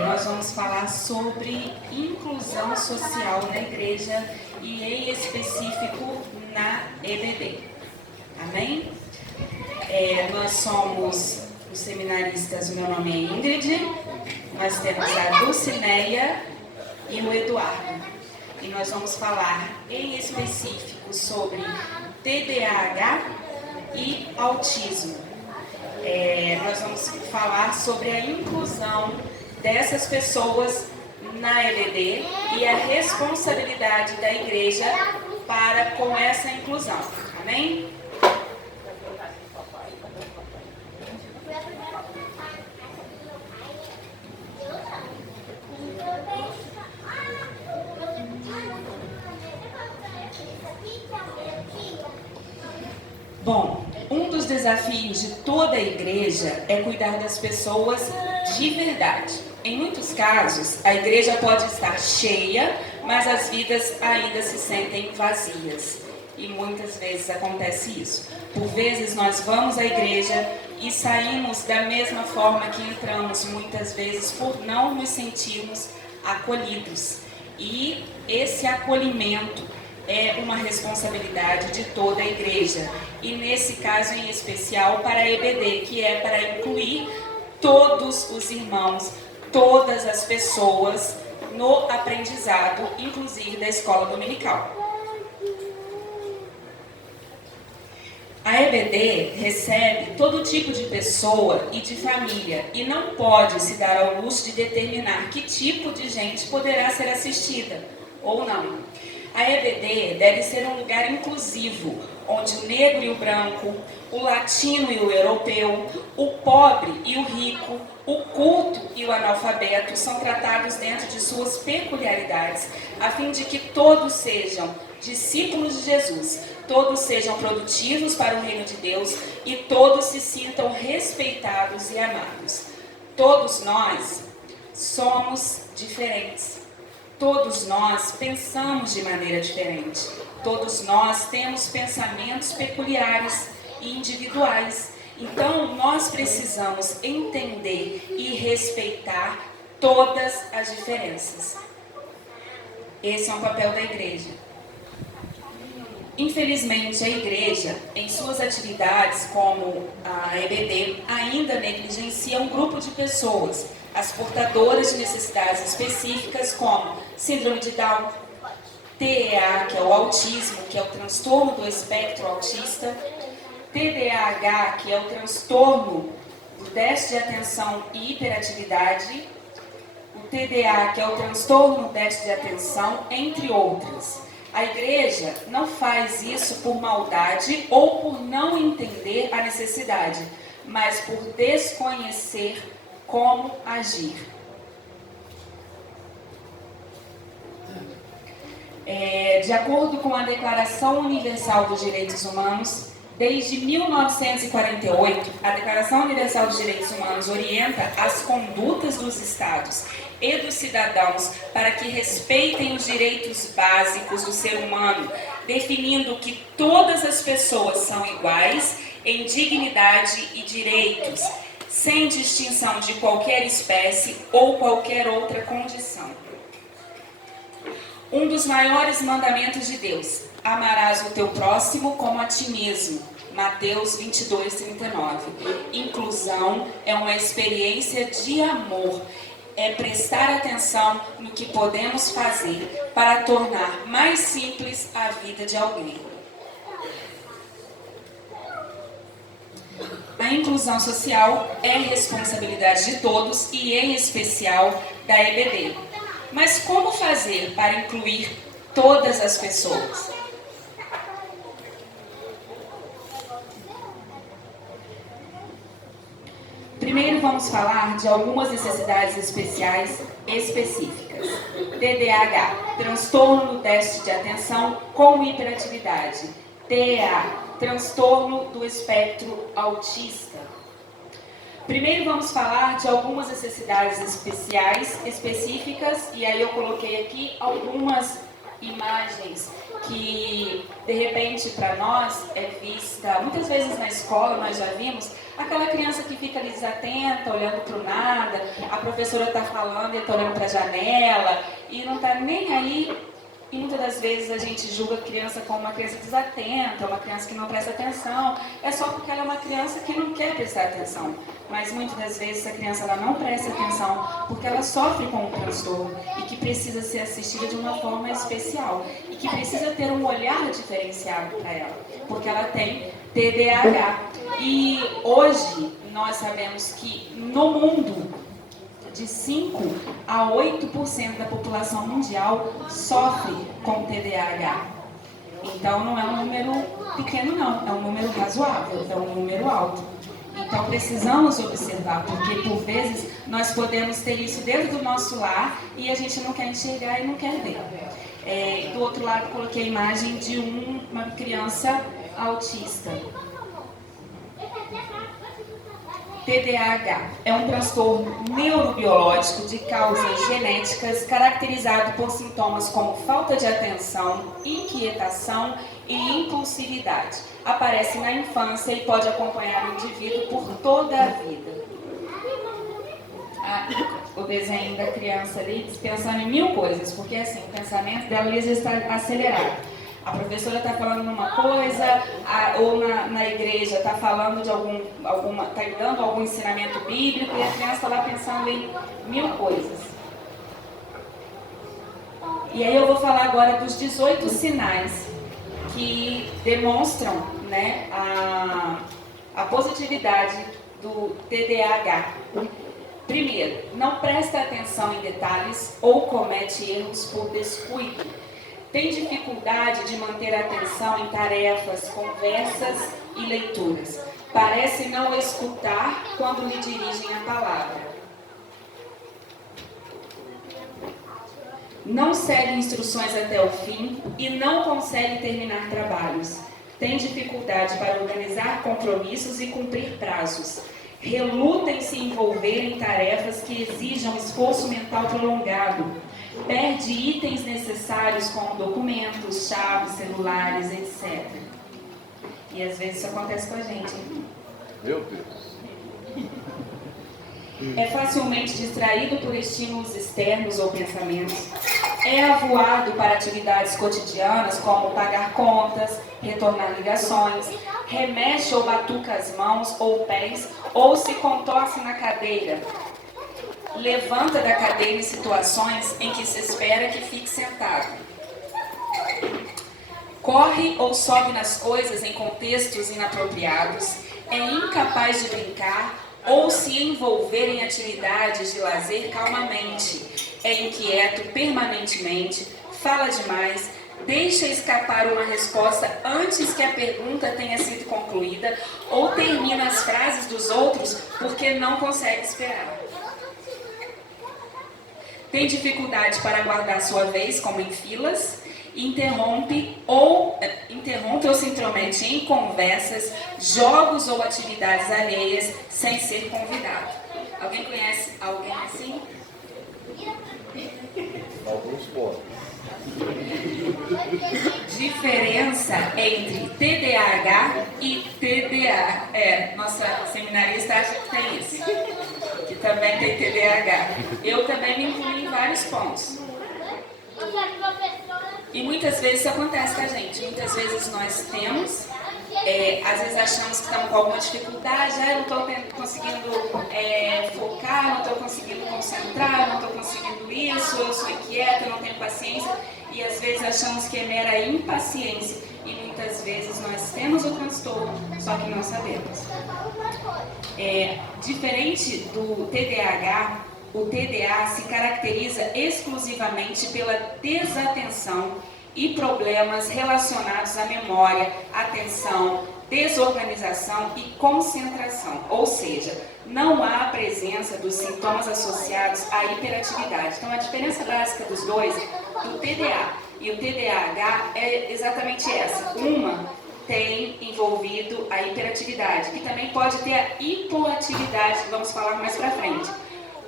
Nós vamos falar sobre inclusão social na igreja e em específico na EBD. Amém? Nós somos os seminaristas, meu nome é Ingrid, nós temos a Dulcineia e o Eduardo. E nós vamos falar em específico sobre TDAH e autismo. Nós vamos falar sobre a inclusão dessas pessoas na EBD e a responsabilidade da igreja para com essa inclusão. Amém? Bom, um dos desafios de toda a igreja é cuidar das pessoas de verdade. Em muitos casos, a igreja pode estar cheia, mas as vidas ainda se sentem vazias. E muitas vezes acontece isso. Por vezes nós vamos à igreja e saímos da mesma forma que entramos, muitas vezes por não nos sentirmos acolhidos. E esse acolhimento é uma responsabilidade de toda a igreja. E nesse caso em especial para a EBD, que é para incluir todos os irmãos, todas as pessoas no aprendizado, inclusive da escola dominical. A EBD recebe todo tipo de pessoa e de família e não pode se dar ao luxo de determinar que tipo de gente poderá ser assistida ou não. A EBD deve ser um lugar inclusivo, onde o negro e o branco, o latino e o europeu, o pobre e o rico, o culto e o analfabeto são tratados dentro de suas peculiaridades, a fim de que todos sejam discípulos de Jesus, todos sejam produtivos para o reino de Deus e todos se sintam respeitados e amados. Todos nós somos diferentes. Todos nós pensamos de maneira diferente. Todos nós temos pensamentos peculiares e individuais. Então, nós precisamos entender e respeitar todas as diferenças. Esse é um papel da igreja. Infelizmente, a igreja, em suas atividades como a EBD, ainda negligencia um grupo de pessoas, as portadoras de necessidades específicas como síndrome de Down, TEA, que é o autismo, que é o transtorno do espectro autista, TDAH, que é o transtorno do déficit de atenção e hiperatividade, o TDA, que é o transtorno do déficit de atenção, entre outras. A igreja não faz isso por maldade ou por não entender a necessidade, mas por desconhecer como agir. De acordo com a Declaração Universal dos Direitos Humanos, desde 1948, a Declaração Universal dos Direitos Humanos orienta as condutas dos Estados e dos cidadãos para que respeitem os direitos básicos do ser humano, definindo que todas as pessoas são iguais em dignidade e direitos, sem distinção de qualquer espécie ou qualquer outra condição. Um dos maiores mandamentos de Deus: amarás o teu próximo como a ti mesmo. Mateus 22:39. Inclusão é uma experiência de amor. É prestar atenção no que podemos fazer para tornar mais simples a vida de alguém. A inclusão social é responsabilidade de todos e, em especial, da EBD. Mas como fazer para incluir todas as pessoas? Primeiro vamos falar de algumas necessidades especiais específicas. TDAH, transtorno do déficit de atenção com hiperatividade. TEA, transtorno do espectro autista. Primeiro vamos falar de algumas necessidades especiais, específicas, e aí eu coloquei aqui algumas imagens que, de repente, para nós é vista, muitas vezes na escola nós já vimos, Aquela criança que fica ali desatenta, olhando para o nada, a professora está falando e está olhando para a janela e não está nem aí. E muitas das vezes a gente julga a criança como uma criança desatenta, uma criança que não presta atenção. É só porque ela é uma criança que não quer prestar atenção. Mas muitas das vezes a criança ela não presta atenção porque ela sofre com um transtorno e que precisa ser assistida de uma forma especial. E que precisa ter um olhar diferenciado para ela, porque ela tem TDAH. E hoje nós sabemos que no mundo, de 5 a 8% da população mundial sofre com TDAH. Então não é um número pequeno não, é um número razoável, é um número alto. Então precisamos observar, porque por vezes nós podemos ter isso dentro do nosso lar e a gente não quer enxergar e não quer ver. Do outro lado coloquei a imagem de uma criança autista. TDAH é um transtorno neurobiológico de causas genéticas caracterizado por sintomas como falta de atenção, inquietação e impulsividade. Aparece na infância e pode acompanhar o indivíduo por toda a vida. O desenho da criança ali pensando em mil coisas, porque assim, o pensamento dela às vezes está acelerado. A professora está falando uma coisa, ou na igreja está falando de está dando algum ensinamento bíblico e a criança está lá pensando em mil coisas. E aí eu vou falar agora dos 18 sinais que demonstram, né, a positividade do TDAH. Primeiro, não presta atenção em detalhes ou comete erros por descuido. Tem dificuldade de manter a atenção em tarefas, conversas e leituras. Parece não escutar quando lhe dirigem a palavra. Não segue instruções até o fim e não consegue terminar trabalhos. Tem dificuldade para organizar compromissos e cumprir prazos. Reluta em se envolver em tarefas que exijam esforço mental prolongado. Perde itens necessários como documentos, chaves, celulares, etc. E às vezes isso acontece com a gente, hein? Meu Deus. É facilmente distraído por estímulos externos ou pensamentos. É avoado para atividades cotidianas como pagar contas, retornar ligações, remexe ou batuca as mãos ou pés ou se contorce na cadeira. Levanta da cadeira em situações em que se espera que fique sentado. Corre ou sobe nas coisas em contextos inapropriados. É incapaz de brincar ou se envolver em atividades de lazer calmamente. É inquieto permanentemente, fala demais, deixa escapar uma resposta antes que a pergunta tenha sido concluída ou termina as frases dos outros porque não consegue esperar. Tem dificuldade para aguardar sua vez, como em filas, interrompe ou se intromete em conversas, jogos ou atividades alheias sem ser convidado. Alguém conhece alguém assim? Alguns pontos. Diferença entre TDAH e TDA. Nossa seminarista acha que tem isso, que também tem TDAH. Eu também me incluí em vários pontos. E muitas vezes isso acontece com a gente. Muitas vezes nós temos, às vezes achamos que estamos com alguma dificuldade, eu não estou conseguindo focar, não estou conseguindo concentrar, não estou conseguindo isso, eu sou inquieta, eu não tenho paciência. E às vezes achamos que é mera impaciência. E muitas vezes nós temos o transtorno, só que não sabemos. Diferente do TDAH, o TDA se caracteriza exclusivamente pela desatenção e problemas relacionados à memória, atenção, desorganização e concentração. Ou seja, não há a presença dos sintomas associados à hiperatividade. Então, a diferença básica dos dois, do TDA e o TDAH, é exatamente essa. Uma tem envolvido a hiperatividade, que também pode ter a hipoatividade, que vamos falar mais pra frente.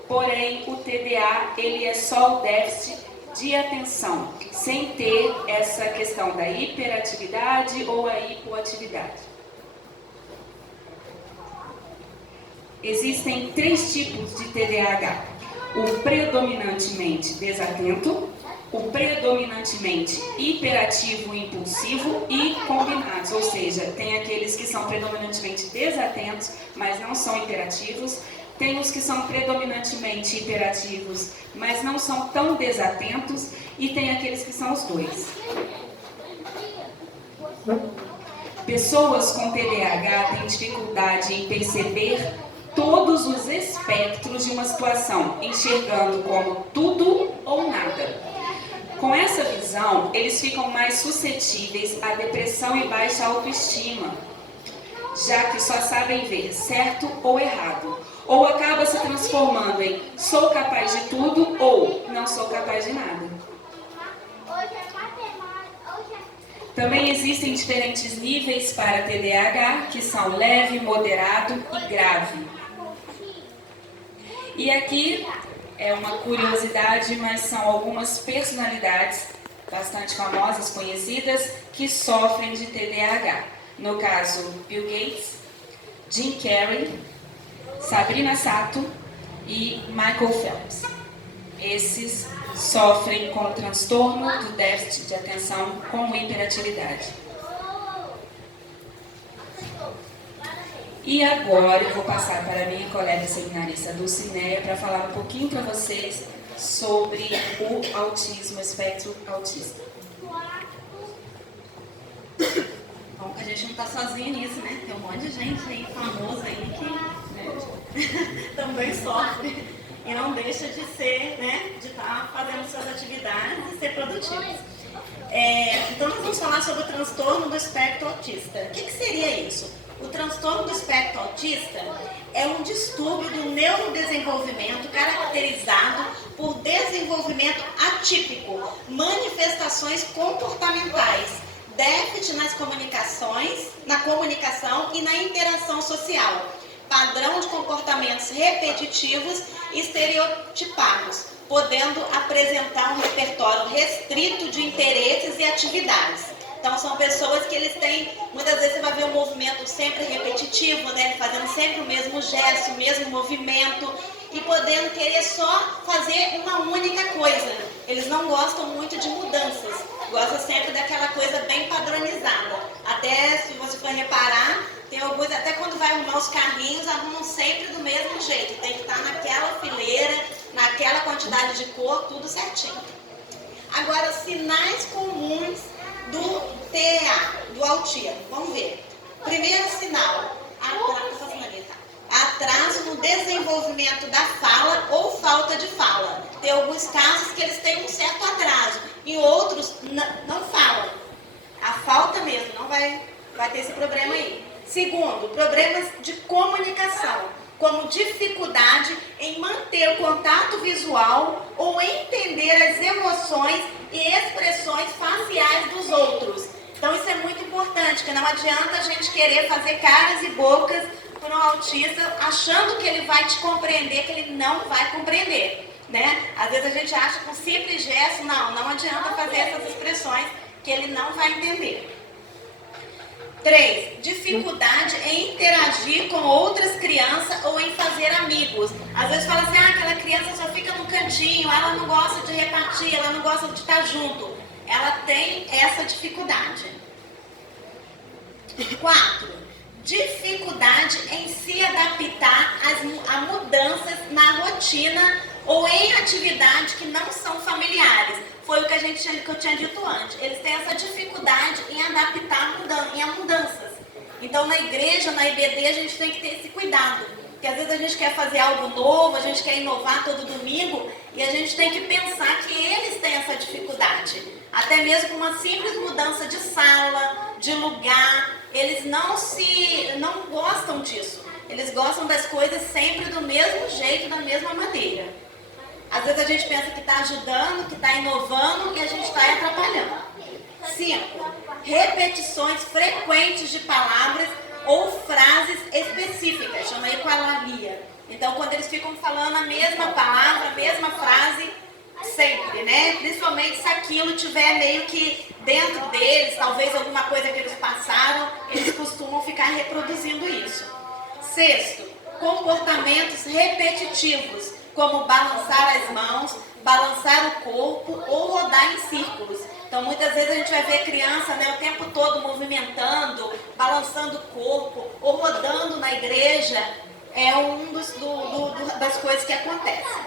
Porém, o TDA, ele é só o déficit de atenção, sem ter essa questão da hiperatividade ou a hipoatividade. Existem 3 tipos de TDAH: o predominantemente desatento, o predominantemente hiperativo e impulsivo e combinados, ou seja, tem aqueles que são predominantemente desatentos, mas não são hiperativos, tem os que são predominantemente hiperativos, mas não são tão desatentos, e tem aqueles que são os dois. Pessoas com TDAH têm dificuldade em perceber todos os espectros de uma situação, enxergando como tudo ou nada. Com essa visão, eles ficam mais suscetíveis à depressão e baixa autoestima, já que só sabem ver certo ou errado, ou acaba se transformando em sou capaz de tudo ou não sou capaz de nada. Também existem diferentes níveis para TDAH, que são leve, moderado e grave. E aqui é uma curiosidade, mas são algumas personalidades bastante famosas, conhecidas, que sofrem de TDAH. No caso, Bill Gates, Jim Carrey, Sabrina Sato e Michael Phelps. Esses sofrem com transtorno do déficit de atenção com hiperatividade. E agora eu vou passar para a minha colega seminarista Dulcineia para falar um pouquinho para vocês sobre o autismo, espectro autista. Bom, a gente não está sozinho nisso, né? Tem um monte de gente aí famosa aí que também sofre e não deixa de ser, né? De estar fazendo suas atividades e ser produtivos. Então nós vamos falar sobre o transtorno do espectro autista. O que seria isso? O transtorno do espectro autista é um distúrbio do neurodesenvolvimento caracterizado por desenvolvimento atípico, manifestações comportamentais, déficit nas comunicações, na comunicação e na interação social, padrão de comportamentos repetitivos e estereotipados, podendo apresentar um repertório restrito de interesses e atividades. Então, são pessoas que eles têm, muitas vezes você vai ver um movimento sempre repetitivo, né? Fazendo sempre o mesmo gesto, o mesmo movimento e podendo querer só fazer uma única coisa. Eles não gostam muito de mudanças, gostam sempre daquela coisa bem padronizada. Até, se você for reparar, tem alguns, até quando vai arrumar os carrinhos, arrumam sempre do mesmo jeito. Tem que estar naquela fileira, naquela quantidade de cor, tudo certinho. Agora, sinais comuns do TEA, do autismo. Vamos ver. Primeiro sinal, atraso no desenvolvimento da fala ou falta de fala. Tem alguns casos que eles têm um certo atraso, e outros não falam. A falta mesmo, não vai ter esse problema aí. Segundo, problemas de comunicação, como dificuldade em manter o contato visual ou entender as emoções e expressões faciais dos outros. Então isso é muito importante, que não adianta a gente querer fazer caras e bocas para um autista achando que ele vai te compreender, que ele não vai compreender, né? Às vezes a gente acha que um simples gesto, não adianta fazer essas expressões que ele não vai entender. 3. Dificuldade em interagir com outras crianças ou em fazer amigos. Às vezes fala assim, aquela criança só fica no cantinho, ela não gosta de repartir, ela não gosta de estar junto. Ela tem essa dificuldade. 4. Dificuldade em se adaptar a mudanças na rotina ou em atividades que não são familiares. Foi o que eu tinha dito antes. Eles têm essa dificuldade em adaptar a mudanças. Então, na igreja, na IBD, a gente tem que ter esse cuidado. Porque às vezes a gente quer fazer algo novo, a gente quer inovar todo domingo, e a gente tem que pensar que eles têm essa dificuldade. Até mesmo com uma simples mudança de sala, de lugar, eles não gostam disso. Eles gostam das coisas sempre do mesmo jeito, da mesma maneira. Às vezes a gente pensa que está ajudando, que está inovando e a gente está atrapalhando. 5. Repetições frequentes de palavras ou frases específicas, chama equalaria. Então, quando eles ficam falando a mesma palavra, a mesma frase, sempre, né? Principalmente se aquilo tiver meio que dentro deles, talvez alguma coisa que eles passaram, eles costumam ficar reproduzindo isso. 6. comportamentos repetitivos, como balançar as mãos, balançar o corpo ou rodar em círculos. Então, muitas vezes a gente vai ver criança, né, o tempo todo movimentando, balançando o corpo ou rodando na igreja. É das coisas que acontecem.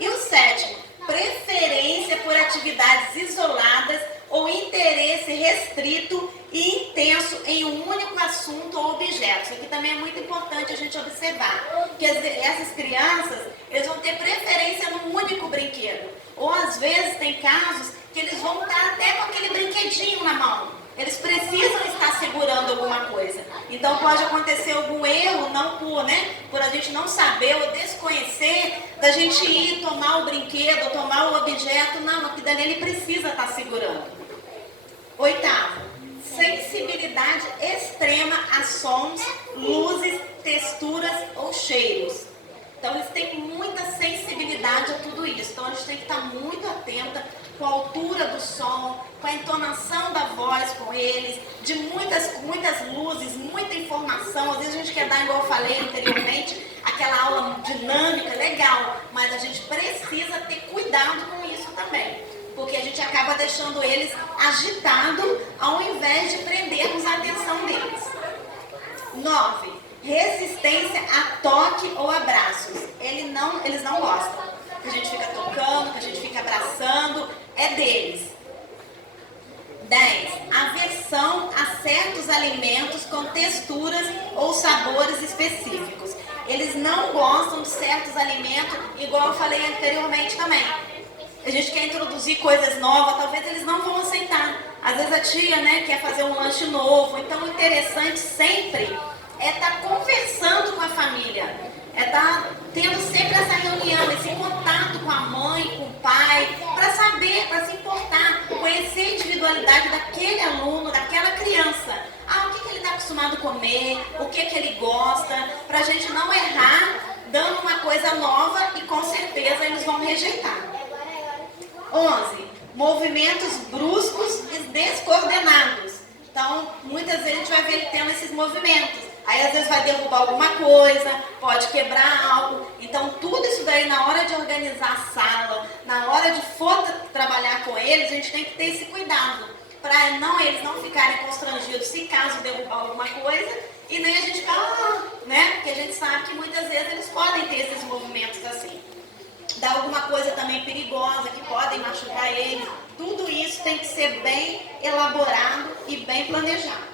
E o sétimo, preferência por atividades isoladas ou interesse restrito e intenso em um único assunto ou objeto. Isso aqui também é muito importante a gente observar. Porque essas crianças, eles vão ter preferência num único brinquedo. Ou às vezes tem casos que eles vão estar até com aquele brinquedinho na mão. Eles precisam estar segurando alguma coisa. Então pode acontecer algum erro, não por a gente não saber ou desconhecer, da gente ir tomar o brinquedo, tomar o objeto. Não, aquilo dali ele precisa estar segurando. Oitavo, sensibilidade extrema a sons, luzes, texturas ou cheiros. Então eles têm muita sensibilidade a tudo isso. Então a gente tem que estar muito atenta com a altura do som, com a entonação da voz com eles, de muitas luzes, muita informação. Às vezes a gente quer dar, igual eu falei anteriormente, aquela aula dinâmica, legal, mas a gente precisa ter cuidado com isso também, porque a gente acaba deixando eles agitados ao invés de prendermos a atenção deles. 9. Resistência a toque ou abraços. Eles não gostam que a gente fica tocando, que a gente fica abraçando, é deles. 10. Aversão a certos alimentos com texturas ou sabores específicos. Eles não gostam de certos alimentos, igual eu falei anteriormente também. A gente quer introduzir coisas novas, talvez eles não vão aceitar. Às vezes a tia, quer fazer um lanche novo. Então o interessante sempre é estar conversando com a família, é estar tendo sempre essa reunião, esse contato com a mãe, com o pai, para saber, para se importar, conhecer a individualidade daquele aluno, daquela criança. O que ele está acostumado a comer, o que ele gosta, para a gente não errar dando uma coisa nova e com certeza eles vão rejeitar. 11. Movimentos bruscos e descoordenados. Então, muitas vezes a gente vai ver ele tendo esses movimentos. Aí às vezes vai derrubar alguma coisa, pode quebrar algo. Então tudo isso daí, na hora de organizar a sala, na hora de for trabalhar com eles, a gente tem que ter esse cuidado, para eles não ficarem constrangidos se caso derrubar alguma coisa, e nem a gente ficar, porque a gente sabe que muitas vezes eles podem ter esses movimentos assim. Dá alguma coisa também perigosa, que podem machucar eles. Tudo isso tem que ser bem elaborado e bem planejado.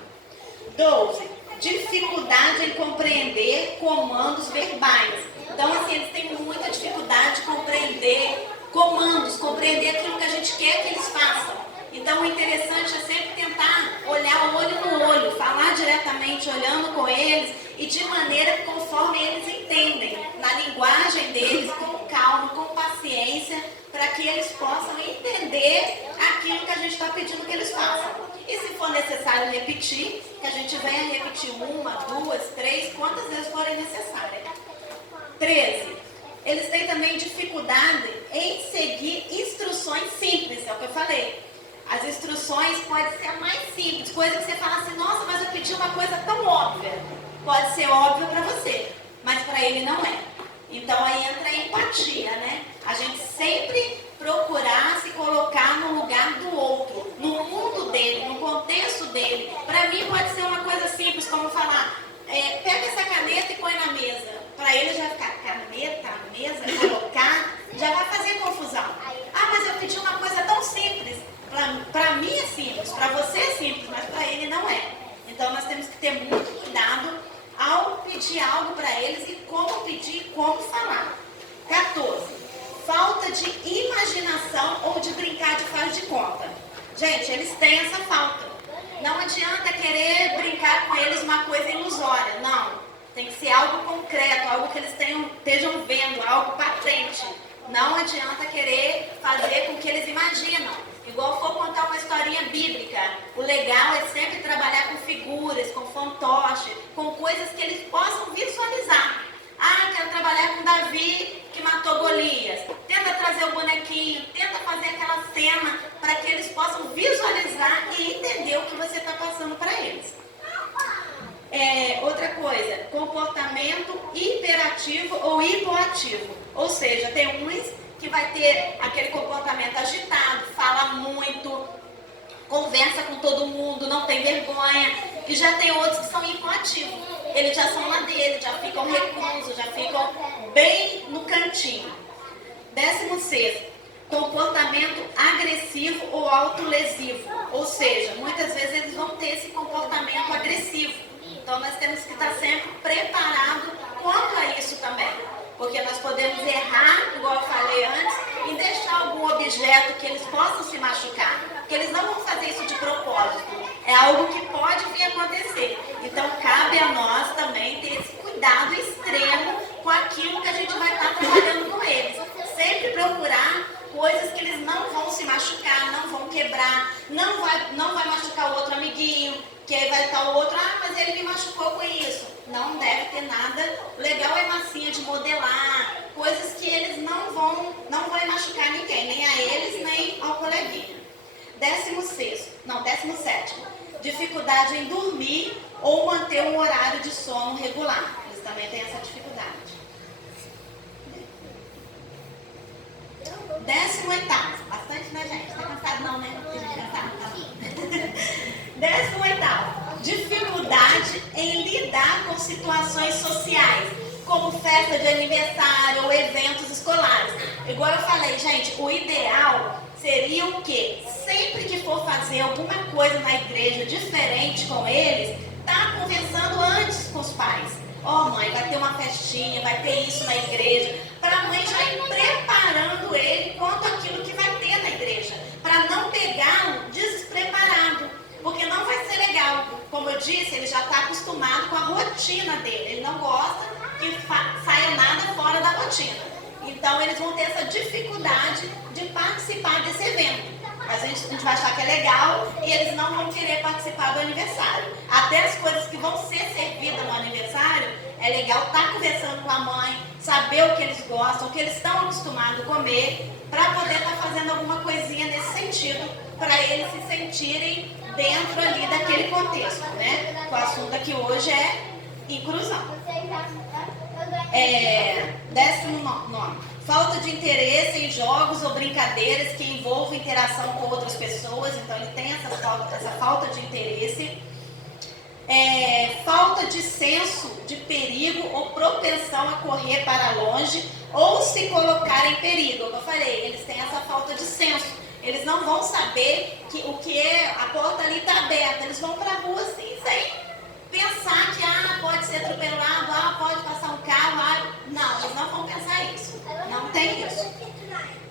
12. Dificuldade em compreender comandos verbais. Então, assim, eles têm muita dificuldade de compreender comandos, compreender aquilo que a gente quer que eles façam. Então, o interessante é sempre tentar olhar o olho no olho, falar diretamente, olhando com eles e de maneira conforme eles entendem, na linguagem deles, com calma, com paciência, para que eles possam entender aquilo que a gente está pedindo que eles façam. E se for necessário repetir, que a gente venha repetir 1, 2, 3, quantas vezes forem necessárias. 13. Eles têm também dificuldade em seguir instruções simples, é o que eu falei. As instruções podem ser a mais simples, coisa que você fala assim, nossa, mas eu pedi uma coisa tão óbvia. Pode ser óbvio para você, mas para ele não é. Então aí entra a empatia, A gente sempre procurar se colocar no lugar do outro, no mundo dele, no contexto dele. Para mim pode ser uma coisa simples, como falar, pega essa caneta e põe na mesa. Para ele já ficar caneta, mesa, colocar, já vai fazer confusão. Mas eu pedi uma coisa tão simples. Para mim é simples, para você é simples, mas para ele não é. Então nós temos que ter muito cuidado ao pedir algo para eles e como pedir e como falar. 14. Falta de imaginação ou de brincar de faz de conta. Gente, eles têm essa falta. Não adianta querer brincar com eles uma coisa ilusória, não. Tem que ser algo concreto, algo que eles estejam vendo, algo patente. Não adianta querer fazer com que eles imaginam. Igual for contar uma historinha bíblica. O legal é sempre trabalhar com figuras, com fantoche, com coisas que eles possam visualizar. Quero trabalhar com Davi que matou Golias. Tenta trazer o bonequinho, tenta fazer aquela cena para que eles possam visualizar e entender o que você está passando para eles. Outra coisa, comportamento hiper ter aquele comportamento agitado, fala muito, conversa com todo mundo, não tem vergonha. E já tem outros que são hipoativos. Eles já são lá dele, já ficam reclusos, já ficam bem no cantinho. 16º, comportamento agressivo ou autolesivo. Ou seja, muitas vezes eles vão ter esse comportamento agressivo. Então nós temos que estar sempre preparados quanto a isso também. Porque nós podemos errar, igual eu falei antes, em deixar algum objeto que eles possam se machucar. Porque eles não vão fazer isso de propósito. É algo que pode vir a acontecer. Então cabe a nós também ter esse cuidado extremo com aquilo que a gente vai estar trabalhando com eles. Sempre procurar coisas que eles não vão se machucar, não vão quebrar, não vai machucar o outro amiguinho, que aí vai estar o outro, mas ele me machucou com isso. Não deve ter nada. Legal é massinha de modelar, coisas que eles não vão machucar ninguém, nem a eles, nem ao coleguinha. 17º, dificuldade em dormir ou manter um horário de sono regular. Eles também têm essa dificuldade. 18º, bastante, né, gente? Tá cansado não, né? Porque a gente cansado. 18º, dificuldade em lidar com situações sociais, como festa de aniversário ou eventos escolares. Igual eu falei, gente, o ideal seria o quê? Sempre que for fazer alguma coisa na igreja diferente com eles, tá conversando antes com os pais. Ó, mãe, vai ter uma festinha, vai ter isso na igreja, para a mãe já ir preparando ele quanto àquilo que vai ter na igreja, para não pegá-lo despreparado, porque não vai ser legal. Como eu disse, ele já está acostumado com a rotina dele, ele não gosta que saia nada fora da rotina. Então eles vão ter essa dificuldade de participar desse evento. A gente vai achar que é legal e eles não vão querer participar do aniversário. Até as coisas que vão ser servidas no aniversário, é legal estar conversando com a mãe, saber o que eles gostam, o que eles estão acostumados a comer, para poder estar fazendo alguma coisinha nesse sentido, para eles se sentirem dentro ali daquele contexto, né? O assunto aqui hoje é inclusão. 19º, falta de interesse em jogos ou brincadeiras que envolvam interação com outras pessoas. Então ele tem essa falta de interesse. Falta de senso de perigo ou propensão a correr para longe ou se colocar em perigo. Como eu falei, eles têm essa falta de senso. Eles não vão saber que o que é, a porta ali está aberta. Eles vão para a rua assim, sem pensar que pode ser atropelado, pode passar um carro. Não, eles não vão pensar isso. Não tem isso.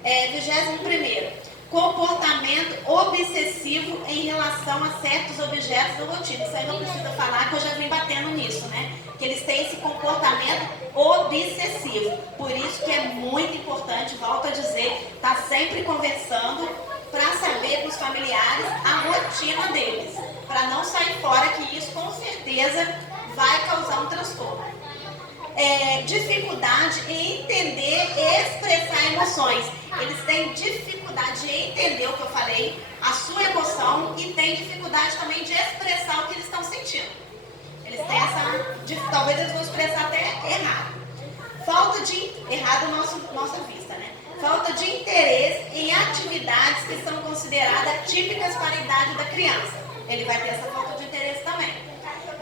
21º, comportamento obsessivo em relação a certos objetos da rotina. Isso aí não precisa falar, que eu já vim batendo nisso, né? Que eles têm esse comportamento obsessivo. Por isso que é muito importante, volto a dizer, estar sempre conversando para saber com os familiares a rotina deles, para não sair fora, que isso com certeza vai causar um transtorno. Dificuldade em entender e expressar emoções. Eles têm dificuldade em entender o que eu falei, a sua emoção, e têm dificuldade também de expressar o que eles estão sentindo. Eles têm talvez eles vão expressar até errado. Errado nossa vista, né? Falta de interesse em atividades que são consideradas típicas para a idade da criança. Ele vai ter essa falta de interesse também.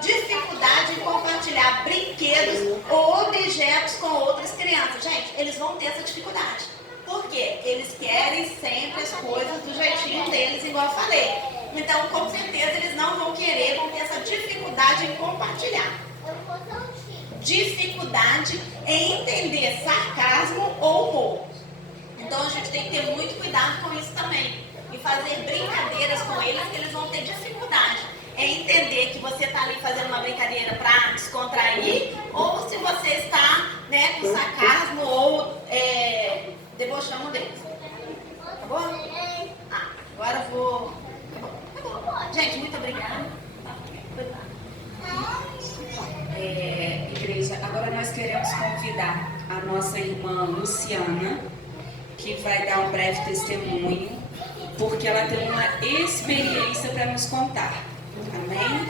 Dificuldade em compartilhar brinquedos ou objetos com outras crianças. Gente, eles vão ter essa dificuldade. Por quê? Eles querem sempre as coisas do jeitinho deles, igual eu falei. Então, com certeza, eles não vão querer, vão ter essa dificuldade em compartilhar. Dificuldade em entender sarcasmo ou humor. Então, a gente tem que ter muito cuidado com isso também. E fazer brincadeiras com eles, que eles vão ter dificuldade. É entender que você está ali fazendo uma brincadeira para descontrair, ou se você está, né, com sarcasmo ou debochando deles. Tá bom? Agora eu vou... Tá bom. Gente, muito obrigada. Igreja, agora nós queremos convidar a nossa irmã Luciana, que vai dar um breve testemunho, porque ela tem uma experiência para nos contar. Amém?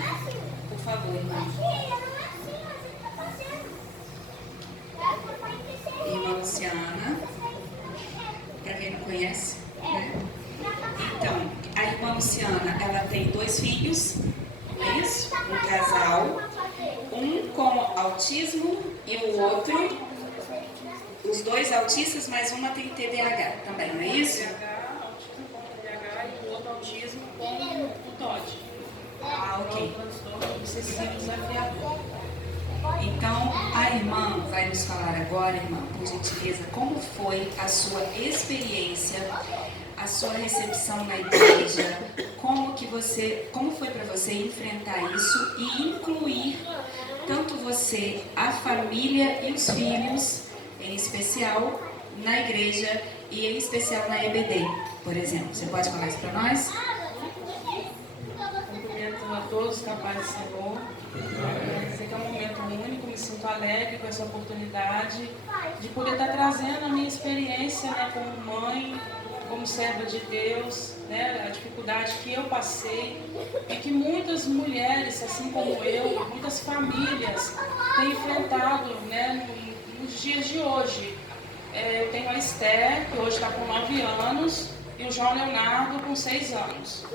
Por favor, irmã. Irmã Luciana, conhece, né? Então, a irmã Luciana, ela tem 2 filhos, não é isso? Um casal, um com autismo e o outro, os 2 autistas, mas uma tem TDAH também, não é isso? TDAH, autismo com TDAH e o outro autismo com o TOD. Ah, ok. O transtorno obsessivo desafiador. Então, a irmã vai nos falar agora, irmã, por gentileza, como foi a sua experiência, a sua recepção na igreja, como foi para você enfrentar isso e incluir tanto você, a família e os filhos, em especial na igreja e em especial na EBD, por exemplo. Você pode falar isso para nós? Cumprimento a todos, capazes do Senhor. Dizer que é um momento único, me sinto alegre com essa oportunidade de poder estar trazendo a minha experiência, né, como mãe, como serva de Deus, né, a dificuldade que eu passei e que muitas mulheres, assim como eu, muitas famílias têm enfrentado, né, nos dias de hoje. Eu tenho a Esther, que hoje está com 9 anos, e o João Leonardo com 6 anos.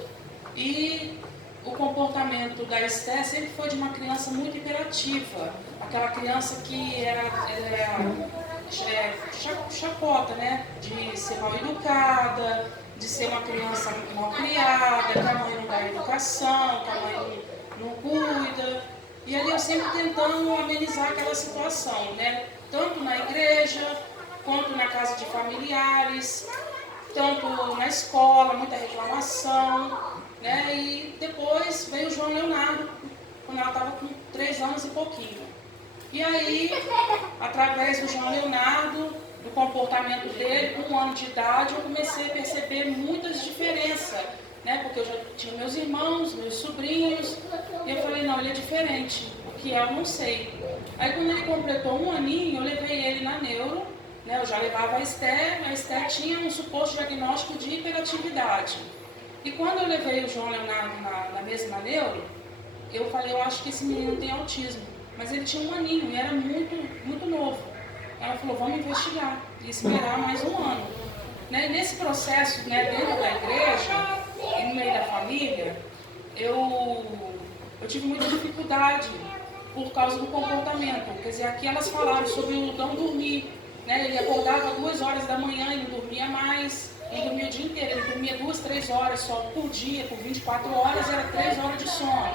E o comportamento da Esther sempre foi de uma criança muito hiperativa, aquela criança que era chacota, né? De ser mal educada, de ser uma criança mal criada, que a mãe não dá educação, que a mãe não cuida. E ali eu sempre tentando amenizar aquela situação, né? Tanto na igreja, quanto na casa de familiares, tanto na escola, muita reclamação, né? E depois veio o João Leonardo, quando ela estava com 3 anos e pouquinho. E aí, através do João Leonardo, do comportamento dele, com 1 ano de idade, eu comecei a perceber muitas diferenças, né? Porque eu já tinha meus irmãos, meus sobrinhos, e eu falei, não, ele é diferente, o que é eu não sei. Aí quando ele completou 1 aninho, eu levei ele na neuro, né? Eu já levava a Esther tinha um suposto diagnóstico de hiperatividade. E quando eu levei o João Leonardo na mesma neuro, eu falei, eu acho que esse menino tem autismo. Mas ele tinha 1 aninho e era muito, muito novo. Ela falou, vamos investigar e esperar mais 1 ano. Né? E nesse processo, né, dentro da igreja e no meio da família, eu tive muita dificuldade por causa do comportamento. Quer dizer, aqui elas falaram sobre o não dormir. Né? Ele acordava 2 horas da manhã e não dormia mais. Ele dormia o dia inteiro, ele dormia 2, 3 horas só por dia, por 24 horas, era 3 horas de sono.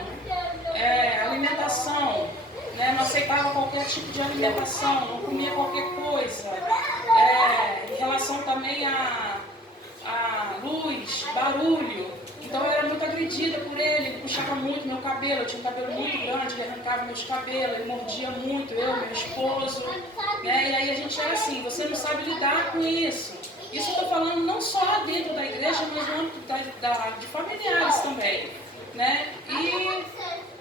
Alimentação, né? Não aceitava qualquer tipo de alimentação, não comia qualquer coisa. Em relação também a luz, barulho. Então eu era muito agredida por ele puxava muito meu cabelo, eu tinha um cabelo muito grande, ele arrancava meus cabelos, ele mordia muito, eu, meu esposo. Né? E aí a gente era assim, você não sabe lidar com isso. Isso eu estou falando não só dentro da igreja, mas no âmbito de familiares também. Né? E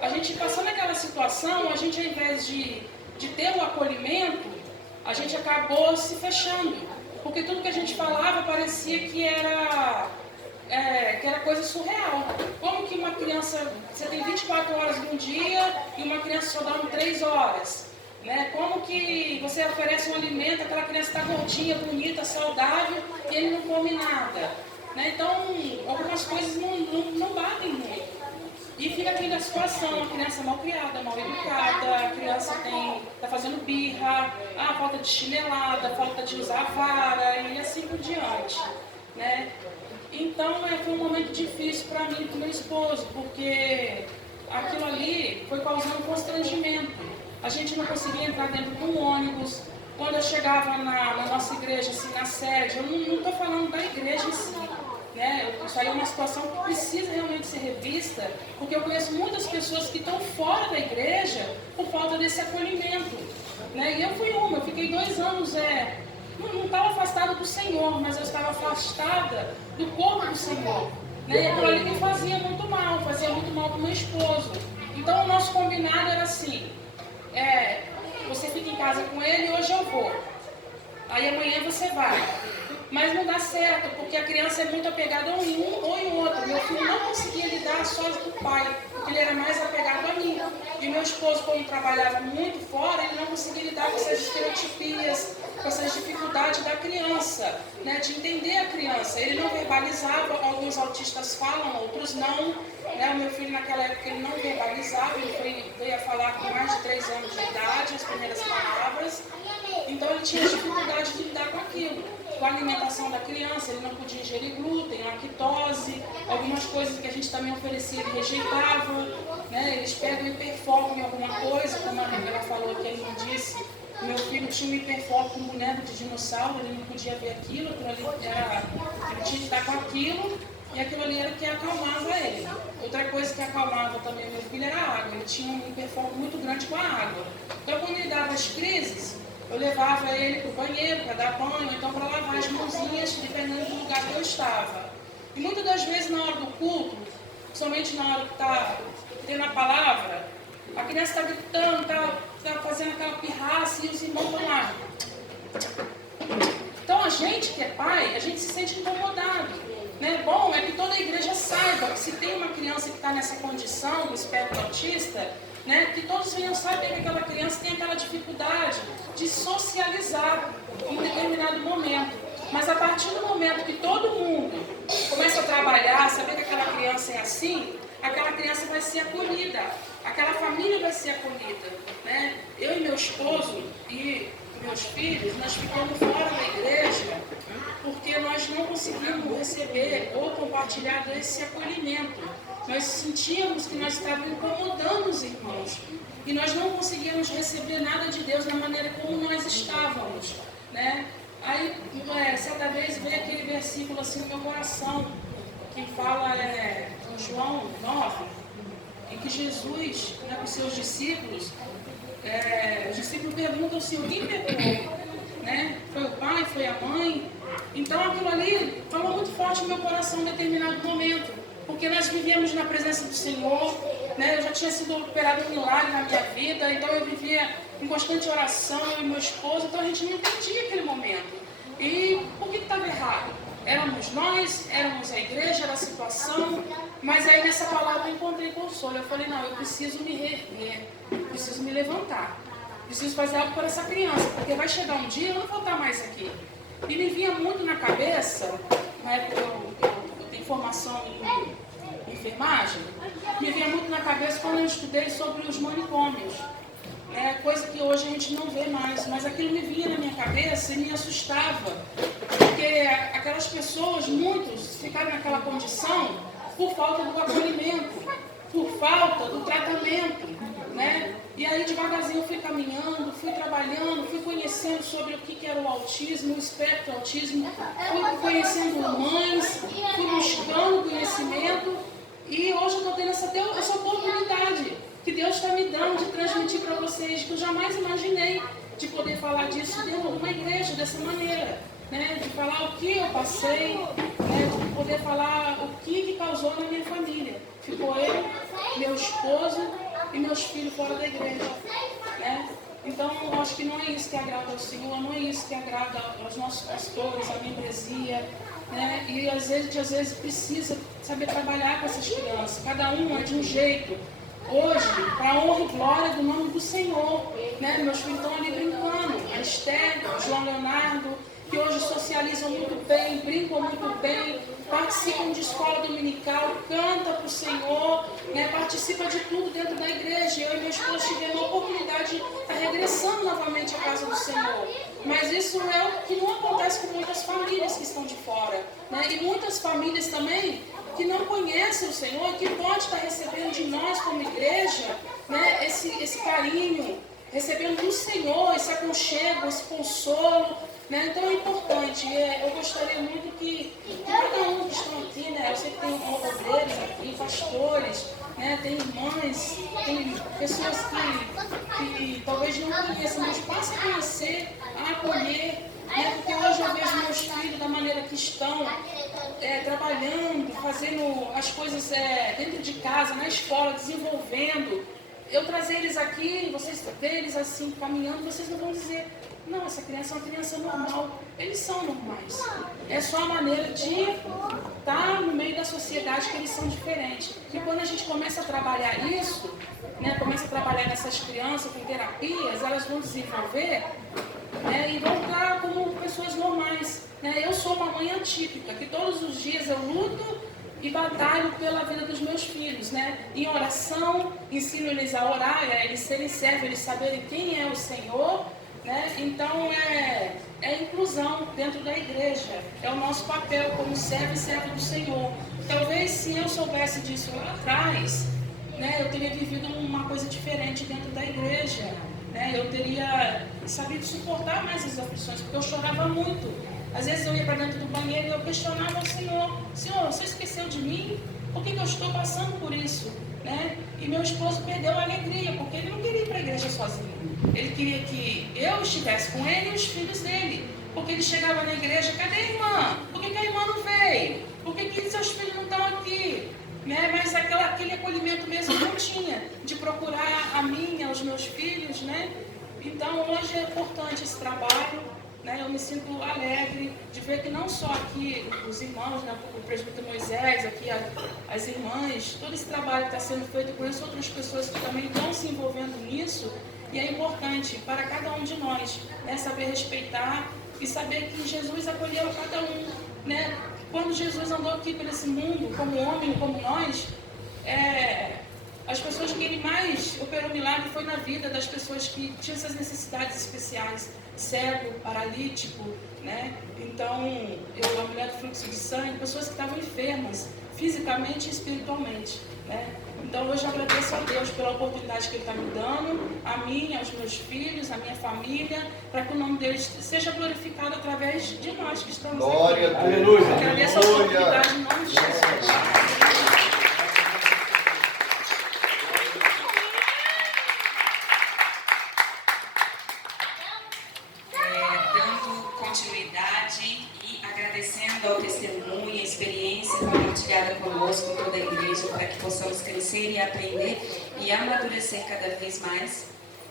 a gente passando aquela situação, a gente ao invés de ter o acolhimento, a gente acabou se fechando. Porque tudo que a gente falava parecia que era coisa surreal. Como que uma criança, você tem 24 horas num dia e uma criança só dorme 3 horas? Né? Como que você oferece um alimento, aquela criança está gordinha, bonita, saudável e ele não come nada? Né? Então, algumas coisas não batem muito. E fica aquela situação, a criança mal criada, mal educada, a criança está fazendo birra, falta de chinelada, falta de usar vara e assim por diante. Né? Então, foi um momento difícil para mim e para o meu esposo, porque aquilo ali foi causando constrangimento. A gente não conseguia entrar dentro de um ônibus. Quando eu chegava na nossa igreja, assim, na sede, eu não estou falando da igreja em si. Né? Isso aí é uma situação que precisa realmente ser revista, porque eu conheço muitas pessoas que estão fora da igreja por falta desse acolhimento. Né? E eu fui eu fiquei 2 anos, não estava afastada do Senhor, mas eu estava afastada do corpo do Senhor. Né? E aquilo ali me fazia muito mal para o meu esposo. Então o nosso combinado era assim, você fica em casa com ele e hoje eu vou. Aí amanhã você vai. Mas não dá certo, porque a criança é muito apegada a um ou em outro. Meu filho não conseguia lidar só com o pai, porque ele era mais apegado a mim. E meu esposo, como trabalhava muito fora, ele não conseguia lidar com essas estereotipias, com essas dificuldades da criança, né, de entender a criança. Ele não verbalizava, alguns autistas falam, outros não. Né? O meu filho naquela época ele não verbalizava, ele veio a falar com mais de 3 anos de idade, as primeiras palavras. Então ele tinha dificuldade de lidar com aquilo. Com a alimentação da criança, ele não podia ingerir glúten, lactose, algumas coisas que a gente também oferecia, ele rejeitava, né? Eles pegam hiperfoco em alguma coisa, como a Rebela falou que ele me disse, meu filho tinha um hiperfoco com boneco de dinossauro, ele não podia ver aquilo ali ele tinha que estar com aquilo, e aquilo ali era o que acalmava ele. Outra coisa que acalmava também meu filho era a água, ele tinha um hiperfoco muito grande com a água. Então quando ele dava as crises, eu levava ele para o banheiro para dar banho, então para lavar as mãozinhas, dependendo do lugar que eu estava. E muitas das vezes na hora do culto, somente na hora que está tendo a palavra, a criança está gritando, está fazendo aquela pirraça e os irmãos vão lá. Então a gente que é pai, a gente se sente incomodado. Né? Bom é que toda a igreja saiba que se tem uma criança que está nessa condição do espectro autista, né, que todos venham saber que aquela criança tem aquela dificuldade de socializar em determinado momento. Mas a partir do momento que todo mundo começa a trabalhar, saber que aquela criança é assim, aquela criança vai ser acolhida, aquela família vai ser acolhida. Né? Eu e meu esposo e meus filhos, nós ficamos fora da igreja porque nós não conseguimos receber ou compartilhar desse acolhimento. Nós sentíamos que nós estávamos incomodando os irmãos e nós não conseguíamos receber nada de Deus da maneira como nós estávamos, né? Aí, certa vez veio aquele versículo assim no meu coração, que fala em João 9, em que Jesus, né, com seus discípulos, os discípulos perguntam se quem pecou, né? Foi o pai, foi a mãe? Então aquilo ali falou muito forte no meu coração em determinado momento, porque nós vivíamos na presença do Senhor, né? Eu já tinha sido operado um milagre na minha vida, então eu vivia em constante oração, eu e meu esposo, então a gente não entendia aquele momento. E por que estava errado? Éramos nós, éramos a igreja, era a situação, mas aí nessa palavra eu encontrei consolo. Eu falei, não, eu preciso me reerguer, preciso me levantar, preciso fazer algo por essa criança, porque vai chegar um dia e eu não vou estar mais aqui. E me vinha muito na cabeça, na época eu tenho formação em enfermagem, me vinha muito na cabeça quando eu estudei sobre os manicômios, coisa que hoje a gente não vê mais, mas aquilo me vinha na minha cabeça e me assustava, porque aquelas pessoas, muitos, ficaram naquela condição por falta do acolhimento, por falta do tratamento, né? E aí devagarzinho eu fui caminhando, fui trabalhando, fui conhecendo sobre o que era o autismo, o espectro autismo, fui conhecendo mães, fui buscando conhecimento e hoje eu estou tendo essa oportunidade que Deus está me dando de transmitir para vocês, que eu jamais imaginei de poder falar disso dentro de uma igreja dessa maneira, né? De falar o que eu passei, né? De poder falar o que causou na minha família. Ficou eu, meu esposo e meus filhos fora da igreja, né? Então, eu acho que não é isso que agrada ao Senhor, não é isso que agrada aos nossos pastores, à membresia, né? E às vezes precisa saber trabalhar com essas crianças, cada um é de um jeito. Hoje, para a honra e glória do nome do Senhor, né? Meus filhos estão ali brincando, a Esther, o João Leonardo, que hoje socializam muito bem, brincam muito bem, participam de escola dominical, canta para o Senhor, né? Participa de tudo dentro da igreja. Eu e meu esposo tivemos a oportunidade de estar regressando novamente à casa do Senhor. Mas isso é o que não acontece com muitas famílias que estão de fora, né? E muitas famílias também que não conhecem o Senhor e que pode estar recebendo de nós como igreja, né? Esse carinho, recebendo do Senhor esse aconchego, esse consolo, né? Então é importante, eu gostaria muito que cada um que estão aqui, né? Eu sei que tem obreiros aqui, pastores, né? Tem irmãs, tem pessoas que talvez não conheçam, mas passem a conhecer, a acolher, né? Porque hoje eu vejo meus filhos da maneira que estão, trabalhando, fazendo as coisas dentro de casa, na escola, desenvolvendo. Eu trazer eles aqui, vocês verem eles assim, caminhando, vocês não vão dizer, não, essa criança é uma criança normal. Eles são normais. É só a maneira de estar no meio da sociedade que eles são diferentes. E quando a gente começa a trabalhar isso, né, começa a trabalhar nessas crianças com terapias, elas vão desenvolver né, e voltar como pessoas normais. Né? Eu sou uma mãe atípica, que todos os dias eu luto e batalho pela vida dos meus filhos, né? Em oração, ensino eles a orar, a eles serem servos, eles saberem quem é o Senhor, né? Então é inclusão dentro da igreja, é o nosso papel como servo e servo do Senhor. Talvez se eu soubesse disso lá atrás, né, eu teria vivido uma coisa diferente dentro da igreja, né? Eu teria sabido suportar mais as aflições, porque eu chorava muito. Às vezes eu ia para dentro do banheiro e eu questionava o Senhor: Senhor, você esqueceu de mim? Por que eu estou passando por isso? Né? E meu esposo perdeu a alegria, porque ele não queria ir para a igreja sozinho. Ele queria que eu estivesse com ele e os filhos dele. Porque ele chegava na igreja: cadê a irmã? Por que a irmã não veio? Por que seus filhos não estão aqui? Né? Mas aquele acolhimento mesmo não tinha, de procurar a mim, aos meus filhos. Né? Então hoje é importante esse trabalho. Né, eu me sinto alegre de ver que não só aqui os irmãos, né, o presbítero Moisés, aqui as irmãs, todo esse trabalho que está sendo feito, eu conheço outras pessoas que também estão se envolvendo nisso, e é importante para cada um de nós, né, saber respeitar e saber que Jesus acolheu cada um. Né? Quando Jesus andou aqui por esse mundo, como homem, como nós, as pessoas que ele mais operou milagre foi na vida das pessoas que tinham essas necessidades especiais, cego, paralítico, né? Então, a mulher do fluxo de sangue, pessoas que estavam enfermas, fisicamente e espiritualmente, né? Então, hoje eu agradeço a Deus pela oportunidade que Ele está me dando, a mim, aos meus filhos, à minha família, para que o nome deles seja glorificado através de nós que estamos aqui. Glória a Deus. Aleluia. Agradeço a oportunidade em nome de Jesus. Agradecendo ao testemunho e a experiência compartilhada conosco, com toda a igreja, para que possamos crescer e aprender e amadurecer cada vez mais.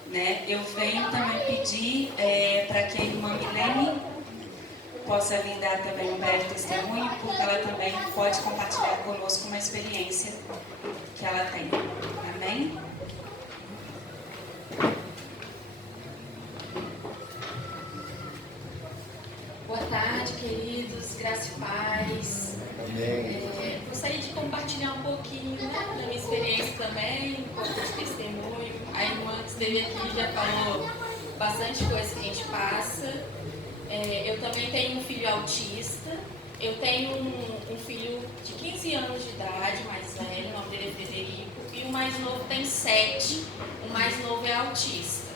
Né? Eu venho também pedir para que a irmã Milene possa vir dar também um breve testemunho, porque ela também pode compartilhar conosco uma experiência que ela tem. Amém? Boa tarde, queridos, graça e paz. Gostaria de compartilhar um pouquinho, né, da minha experiência também, um pouco de testemunho. A irmã que esteve aqui já falou bastante coisa que a gente passa. Eu também tenho um filho autista. Eu tenho um filho de 15 anos de idade, mais velho, o nome dele é Frederico, e o mais novo tem 7, o mais novo é autista.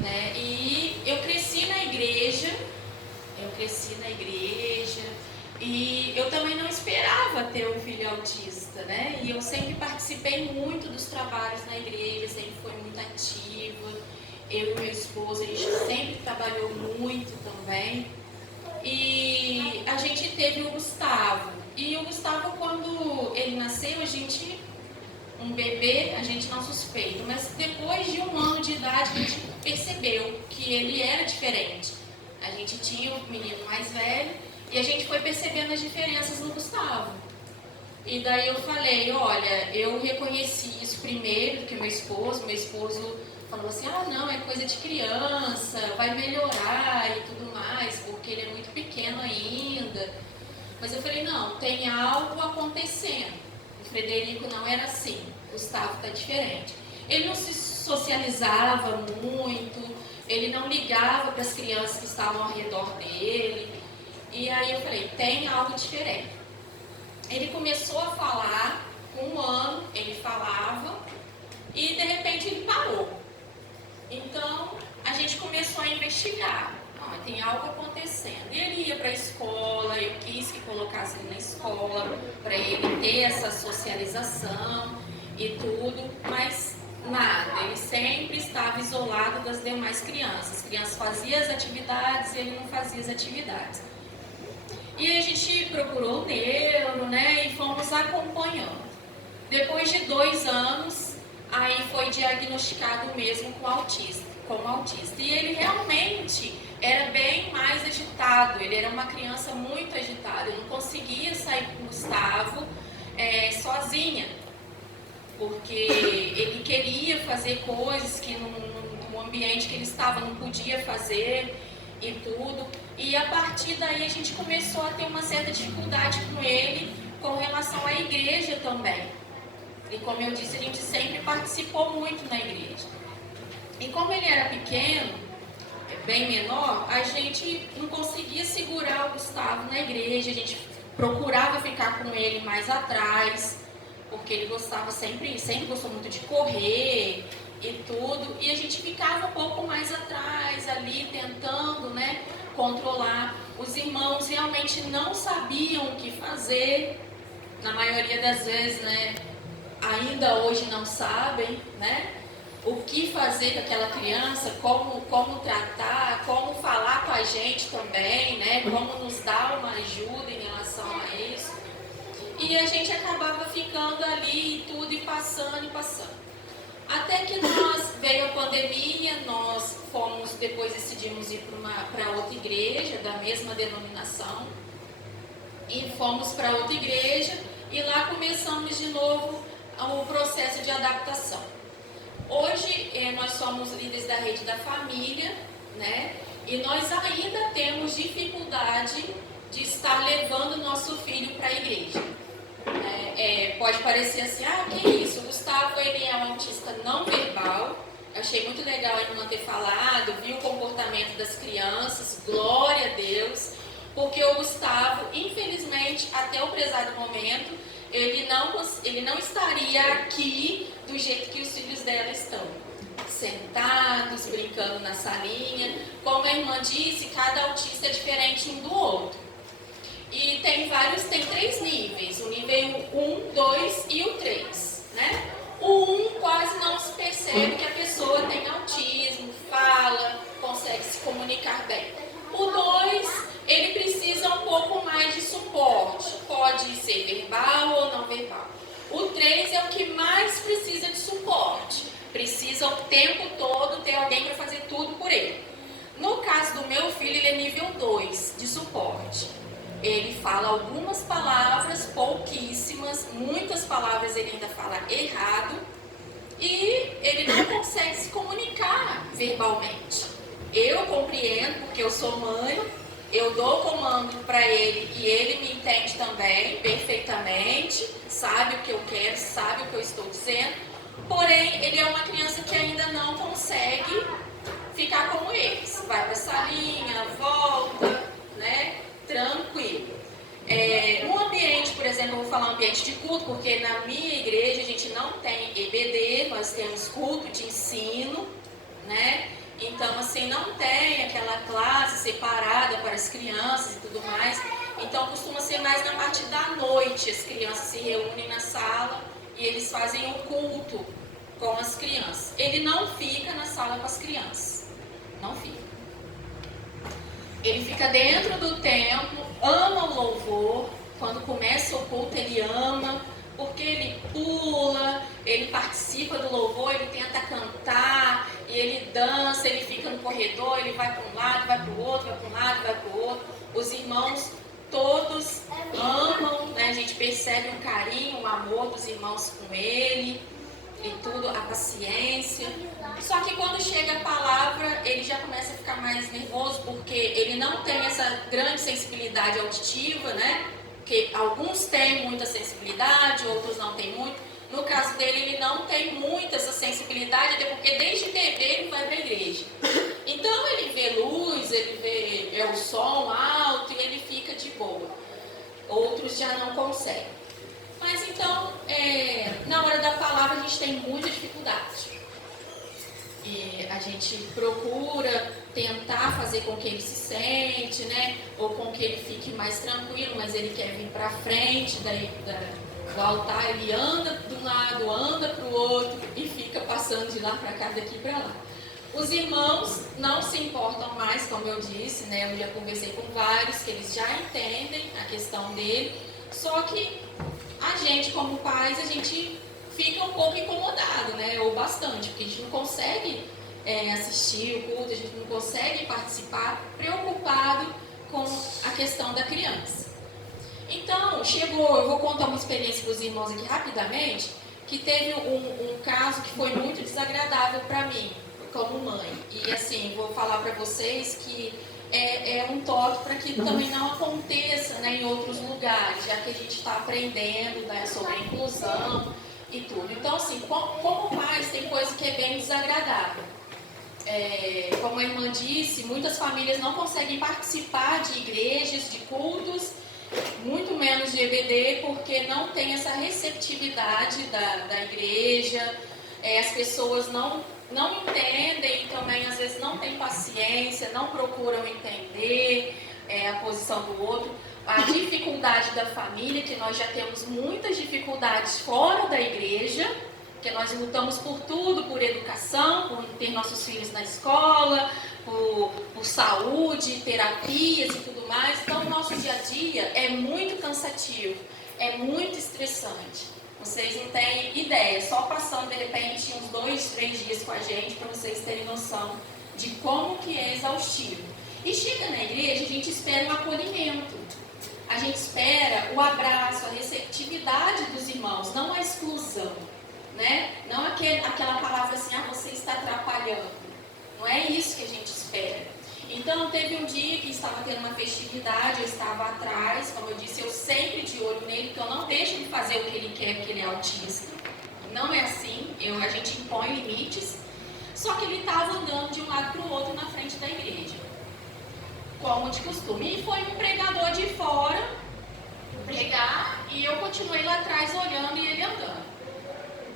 Né? E eu cresci na igreja. E eu também não esperava ter um filho autista, né? E eu sempre participei muito dos trabalhos na igreja, sempre fui muito ativa. Eu e meu esposo, a gente sempre trabalhou muito também. E a gente teve o Gustavo. E o Gustavo, quando ele nasceu, um bebê, a gente não suspeita. Mas depois de 1 ano de idade, a gente percebeu que ele era diferente. A gente tinha um menino mais velho e a gente foi percebendo as diferenças no Gustavo. E daí eu falei, olha, eu reconheci isso primeiro do que meu esposo falou assim, não, é coisa de criança, vai melhorar e tudo mais, porque ele é muito pequeno ainda. Mas eu falei, não, tem algo acontecendo. O Frederico não era assim, o Gustavo está diferente. Ele não se socializava muito, ele não ligava para as crianças que estavam ao redor dele. E aí eu falei, tem algo diferente. Ele começou a falar, com 1 ano ele falava, e de repente ele parou. Então a gente começou a investigar. Tem algo acontecendo. E ele ia para a escola, eu quis que colocasse ele na escola, para ele ter essa socialização e tudo, mas nada, ele sempre estava isolado das demais crianças. As crianças faziam as atividades e ele não fazia as atividades. E aí a gente procurou o neuro, né, e fomos acompanhando. Depois de 2 anos, aí foi diagnosticado mesmo como autista. E ele realmente era bem mais agitado, ele era uma criança muito agitada, ele não conseguia sair com o Gustavo sozinha. Porque ele queria fazer coisas que o ambiente que ele estava não podia fazer e tudo. E a partir daí a gente começou a ter uma certa dificuldade com ele com relação à igreja também. E como eu disse, a gente sempre participou muito na igreja. E como ele era pequeno, bem menor, a gente não conseguia segurar o Gustavo na igreja, a gente procurava ficar com ele mais atrás, porque ele gostava sempre gostou muito de correr e tudo, e a gente ficava um pouco mais atrás ali, tentando, né, controlar. Os irmãos realmente não sabiam o que fazer, na maioria das vezes, né, ainda hoje não sabem, né, o que fazer com aquela criança, como tratar, como falar com a gente também, né, como nos dar uma ajuda em relação a isso. E a gente acabava ficando ali e tudo, e passando. Até que veio a pandemia, nós depois decidimos ir para outra igreja, da mesma denominação, e fomos para outra igreja, e lá começamos de novo o processo de adaptação. Hoje nós somos líderes da rede da família, né? E nós ainda temos dificuldade de estar levando o nosso filho para a igreja. Pode parecer assim, que isso, o Gustavo ele é um autista não verbal. Eu achei muito legal ele não ter falado, viu o comportamento das crianças, glória a Deus, porque o Gustavo, infelizmente, até o prezado momento, ele não estaria aqui do jeito que os filhos dela estão, sentados, brincando na salinha. Como a irmã disse, cada autista é diferente um do outro. E tem 3 níveis, o nível 1, 2 e o 3, né? O 1 quase não se percebe que a pessoa tem autismo, fala, consegue se comunicar bem. O 2, ele precisa um pouco mais de suporte, pode ser verbal ou não verbal. O 3 é o que mais precisa de suporte, precisa o tempo todo ter alguém para fazer tudo por ele. No caso do meu filho, ele é nível 2 de suporte. Ele fala algumas palavras, pouquíssimas, muitas palavras ele ainda fala errado, e ele não consegue se comunicar verbalmente. Eu compreendo, porque eu sou mãe, eu dou comando para ele e ele me entende também perfeitamente, sabe o que eu quero, sabe o que eu estou dizendo, porém ele é uma criança que ainda não consegue ficar como eles. Vai para a salinha, volta, né? Tranquilo. No ambiente, por exemplo, eu vou falar ambiente de culto, porque na minha igreja a gente não tem EBD, nós temos culto de ensino, né? Então, assim, não tem aquela classe separada para as crianças e tudo mais. Então, costuma ser mais na parte da noite. As crianças se reúnem na sala e eles fazem o culto com as crianças. Ele não fica na sala com as crianças. Não fica. Ele fica dentro do templo, ama o louvor. Quando começa o culto, ele ama, porque ele pula, ele participa do louvor, ele tenta cantar, e ele dança, ele fica no corredor, ele vai para um lado, vai para o outro, vai para um lado, vai para o outro. Os irmãos todos amam, né? A gente percebe um carinho, um amor dos irmãos com ele e tudo, a paciência. Só que quando chega a palavra, ele já começa a ficar mais nervoso, porque ele não tem essa grande sensibilidade auditiva, né? Porque alguns têm muita sensibilidade, outros não têm muito. No caso dele, ele não tem muita essa sensibilidade, até porque desde bebê ele vai para a igreja. Então ele vê luz, ele vê o som alto e ele fica de boa. Outros já não conseguem. Mas então, na hora da palavra a gente tem muita dificuldade. E a gente procura tentar fazer com que ele se sente, né? Ou com que ele fique mais tranquilo, mas ele quer vir para frente do altar, ele anda de um lado, anda para o outro e fica passando de lá para cá, daqui para lá. Os irmãos não se importam mais, como eu disse, né? Eu já conversei com vários que eles já entendem a questão dele, só que a gente, como pais, a gente fica um pouco incomodado, né? Ou bastante, porque a gente não consegue assistir o culto, a gente não consegue participar, preocupado com a questão da criança. Então, eu vou contar uma experiência para os irmãos aqui rapidamente, que teve um caso que foi muito desagradável para mim, como mãe. E assim, vou falar para vocês que é um toque para que também não aconteça, né, em outros lugares, já que a gente está aprendendo, né, sobre a inclusão e tudo. Então, assim, como pais, tem coisa que é bem desagradável. Como a irmã disse, muitas famílias não conseguem participar de igrejas, de cultos, muito menos de EBD, porque não tem essa receptividade da igreja. As pessoas não entendem e também às vezes não têm paciência, não procuram entender a posição do outro. A dificuldade da família, que nós já temos muitas dificuldades fora da igreja, que nós lutamos por tudo, por educação, por ter nossos filhos na escola, por saúde, terapias e tudo mais. Então o nosso dia a dia é muito cansativo, é muito estressante. Vocês não têm ideia, só passando de repente uns 2, 3 dias com a gente para vocês terem noção de como que é exaustivo. E chega na igreja, a gente espera um acolhimento, a gente espera o abraço, a receptividade dos irmãos, não a exclusão, né? Não aquela palavra assim, você está atrapalhando. Não é isso que a gente espera. Então, teve um dia que estava tendo uma festividade, eu estava atrás, como eu disse, eu sempre de olho nele, porque eu não deixo ele fazer o que ele quer, porque ele é autista. Não é assim, a gente impõe limites. Só que ele estava andando de um lado para o outro na frente da igreja, como de costume. E foi um pregador de fora pregar, e eu continuei lá atrás olhando e ele andando.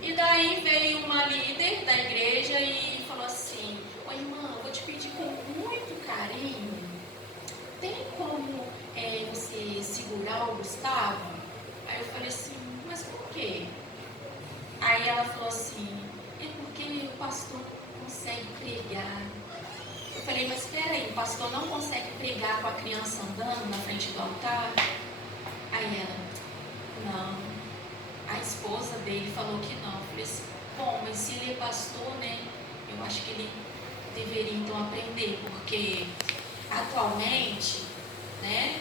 E daí veio uma líder da igreja e falou assim: "Ô irmã, eu vou te pedir com muito carinho, tem como você segurar o Gustavo?" Aí eu falei assim: "Mas por quê?" Aí ela falou assim: "É porque o pastor não consegue pregar." Eu falei: "Mas espera aí, o pastor não consegue pregar com a criança andando na frente do altar?" Aí ela: "Não." A esposa dele falou que não. Eu falei assim: "Bom, mas se ele é pastor, né? Eu acho que ele deveria então aprender, porque atualmente, né,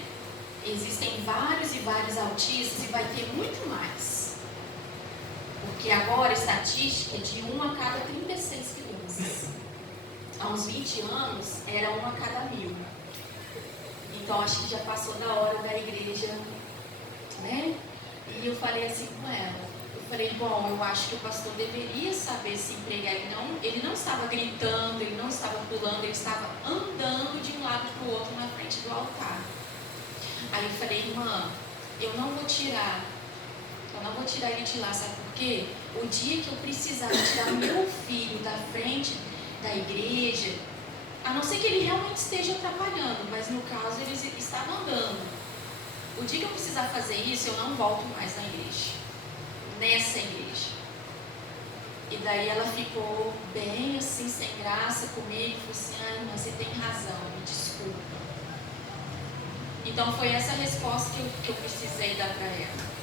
existem vários e vários autistas e vai ter muito mais. Porque agora a estatística é de 1 a cada 36 crianças. Há uns 20 anos era 1 a cada 1000. Então acho que já passou da hora da igreja, né?" E eu falei assim com ela, eu falei: "Bom, eu acho que o pastor deveria saber se pregar." Ele não estava gritando, ele não estava pulando, ele estava andando de um lado para o outro na frente do altar. Aí eu falei: "Irmã, eu não vou tirar ele de lá, sabe por quê? O dia que eu precisar tirar o meu filho da frente da igreja, a não ser que ele realmente esteja atrapalhando, mas no caso ele estava andando. O dia que eu precisar fazer isso, eu não volto mais na igreja, nessa igreja." E daí ela ficou bem assim, sem graça comigo, e falou assim: "Ai, irmã, você tem razão, me desculpa." Então foi essa resposta que eu precisei dar para ela.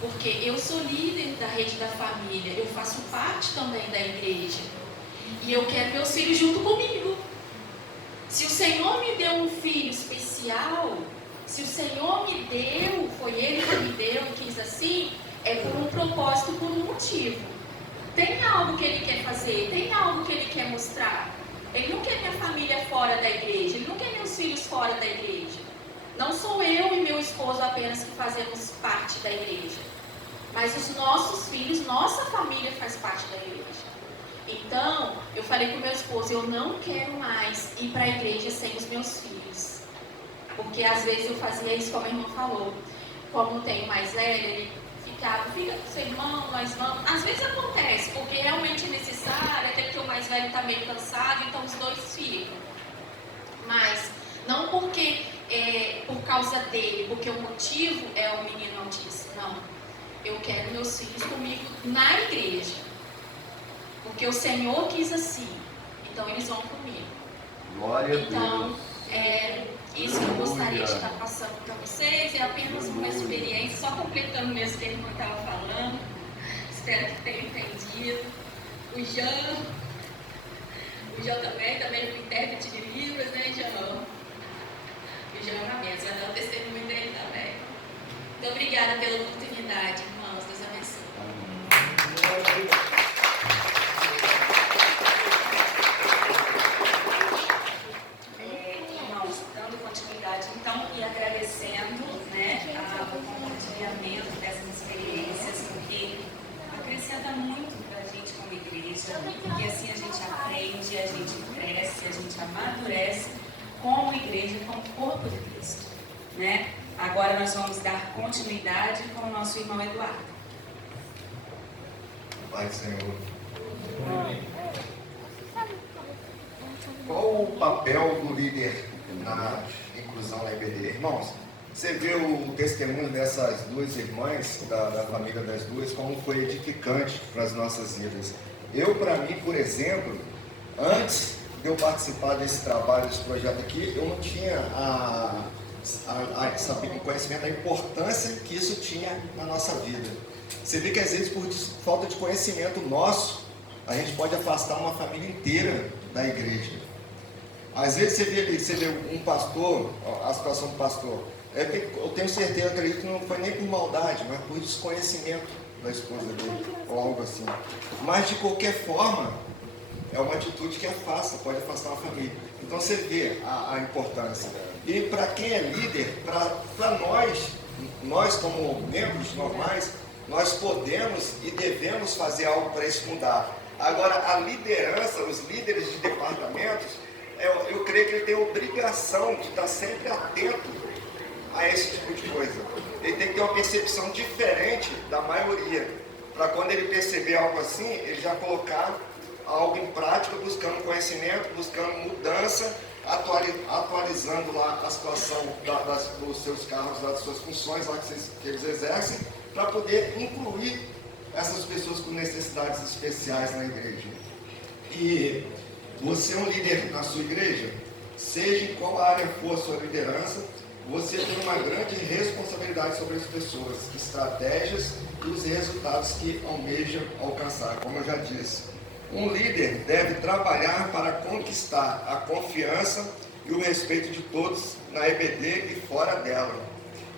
Porque eu sou líder da rede da família, eu faço parte também da igreja. E eu quero meus filhos junto comigo. Se o Senhor me deu um filho especial, se o Senhor me deu, foi Ele que me deu e quis assim, é por um propósito, por um motivo. Tem algo que Ele quer fazer, tem algo que Ele quer mostrar. Ele não quer minha família fora da igreja, Ele não quer meus filhos fora da igreja. Não sou eu e meu esposo apenas que fazemos parte da igreja, mas os nossos filhos, nossa família faz parte da igreja. Então, eu falei com meu esposo: eu não quero mais ir para a igreja sem os meus filhos. Porque às vezes eu fazia isso, como a irmã falou. Como tem o mais velho, ele fica com seu irmão, nós vamos. Às vezes acontece, porque realmente é necessário, até que o mais velho está meio cansado, então os dois ficam. Mas não porque por causa dele, porque o motivo é o menino autista. Não. Eu quero meus filhos comigo na igreja. Porque o Senhor quis assim. Então eles vão comigo. Glória a Deus. Então, isso que eu gostaria de estar passando para vocês é apenas uma experiência, só completando mesmo o que a irmã estava falando. Espero que tenham entendido. O João também é um intérprete de Libras, né, João? O João é uma benção, vai dar o testemunho dele também. Muito obrigada pela oportunidade, irmãos. Deus abençoe. corpo de Cristo, né? Agora nós vamos dar continuidade com o nosso irmão Eduardo. Pai Senhor. Qual o papel do líder na inclusão na EBD? Irmãos, você viu o testemunho dessas duas irmãs, da família das duas, como foi edificante para as nossas vidas. Eu, para mim, por exemplo, antes de eu participar desse trabalho, desse projeto aqui, eu não tinha o conhecimento da importância que isso tinha na nossa vida. Você vê que às vezes por falta de conhecimento nosso, a gente pode afastar uma família inteira da igreja. Às vezes você vê um pastor, a situação do pastor, eu tenho certeza, acredito que não foi nem por maldade, mas por desconhecimento da esposa dele, ou algo assim. Mas de qualquer forma, é uma atitude que afasta, pode afastar uma família. Então você vê a importância. E para quem é líder, para nós como membros normais, nós podemos e devemos fazer algo para isso mudar. Agora, a liderança, os líderes de departamentos, eu creio que ele tem a obrigação de estar sempre atento a esse tipo de coisa. Ele tem que ter uma percepção diferente da maioria, para quando ele perceber algo assim, ele já colocar algo em prática, buscando conhecimento, buscando mudança, atualizando lá a situação dos seus cargos, das suas funções lá que eles exercem, para poder incluir essas pessoas com necessidades especiais na igreja. E você é um líder na sua igreja, seja em qual área for a sua liderança, você tem uma grande responsabilidade sobre as pessoas, estratégias e os resultados que almejam alcançar, como eu já disse. Um líder deve trabalhar para conquistar a confiança e o respeito de todos na EBD e fora dela,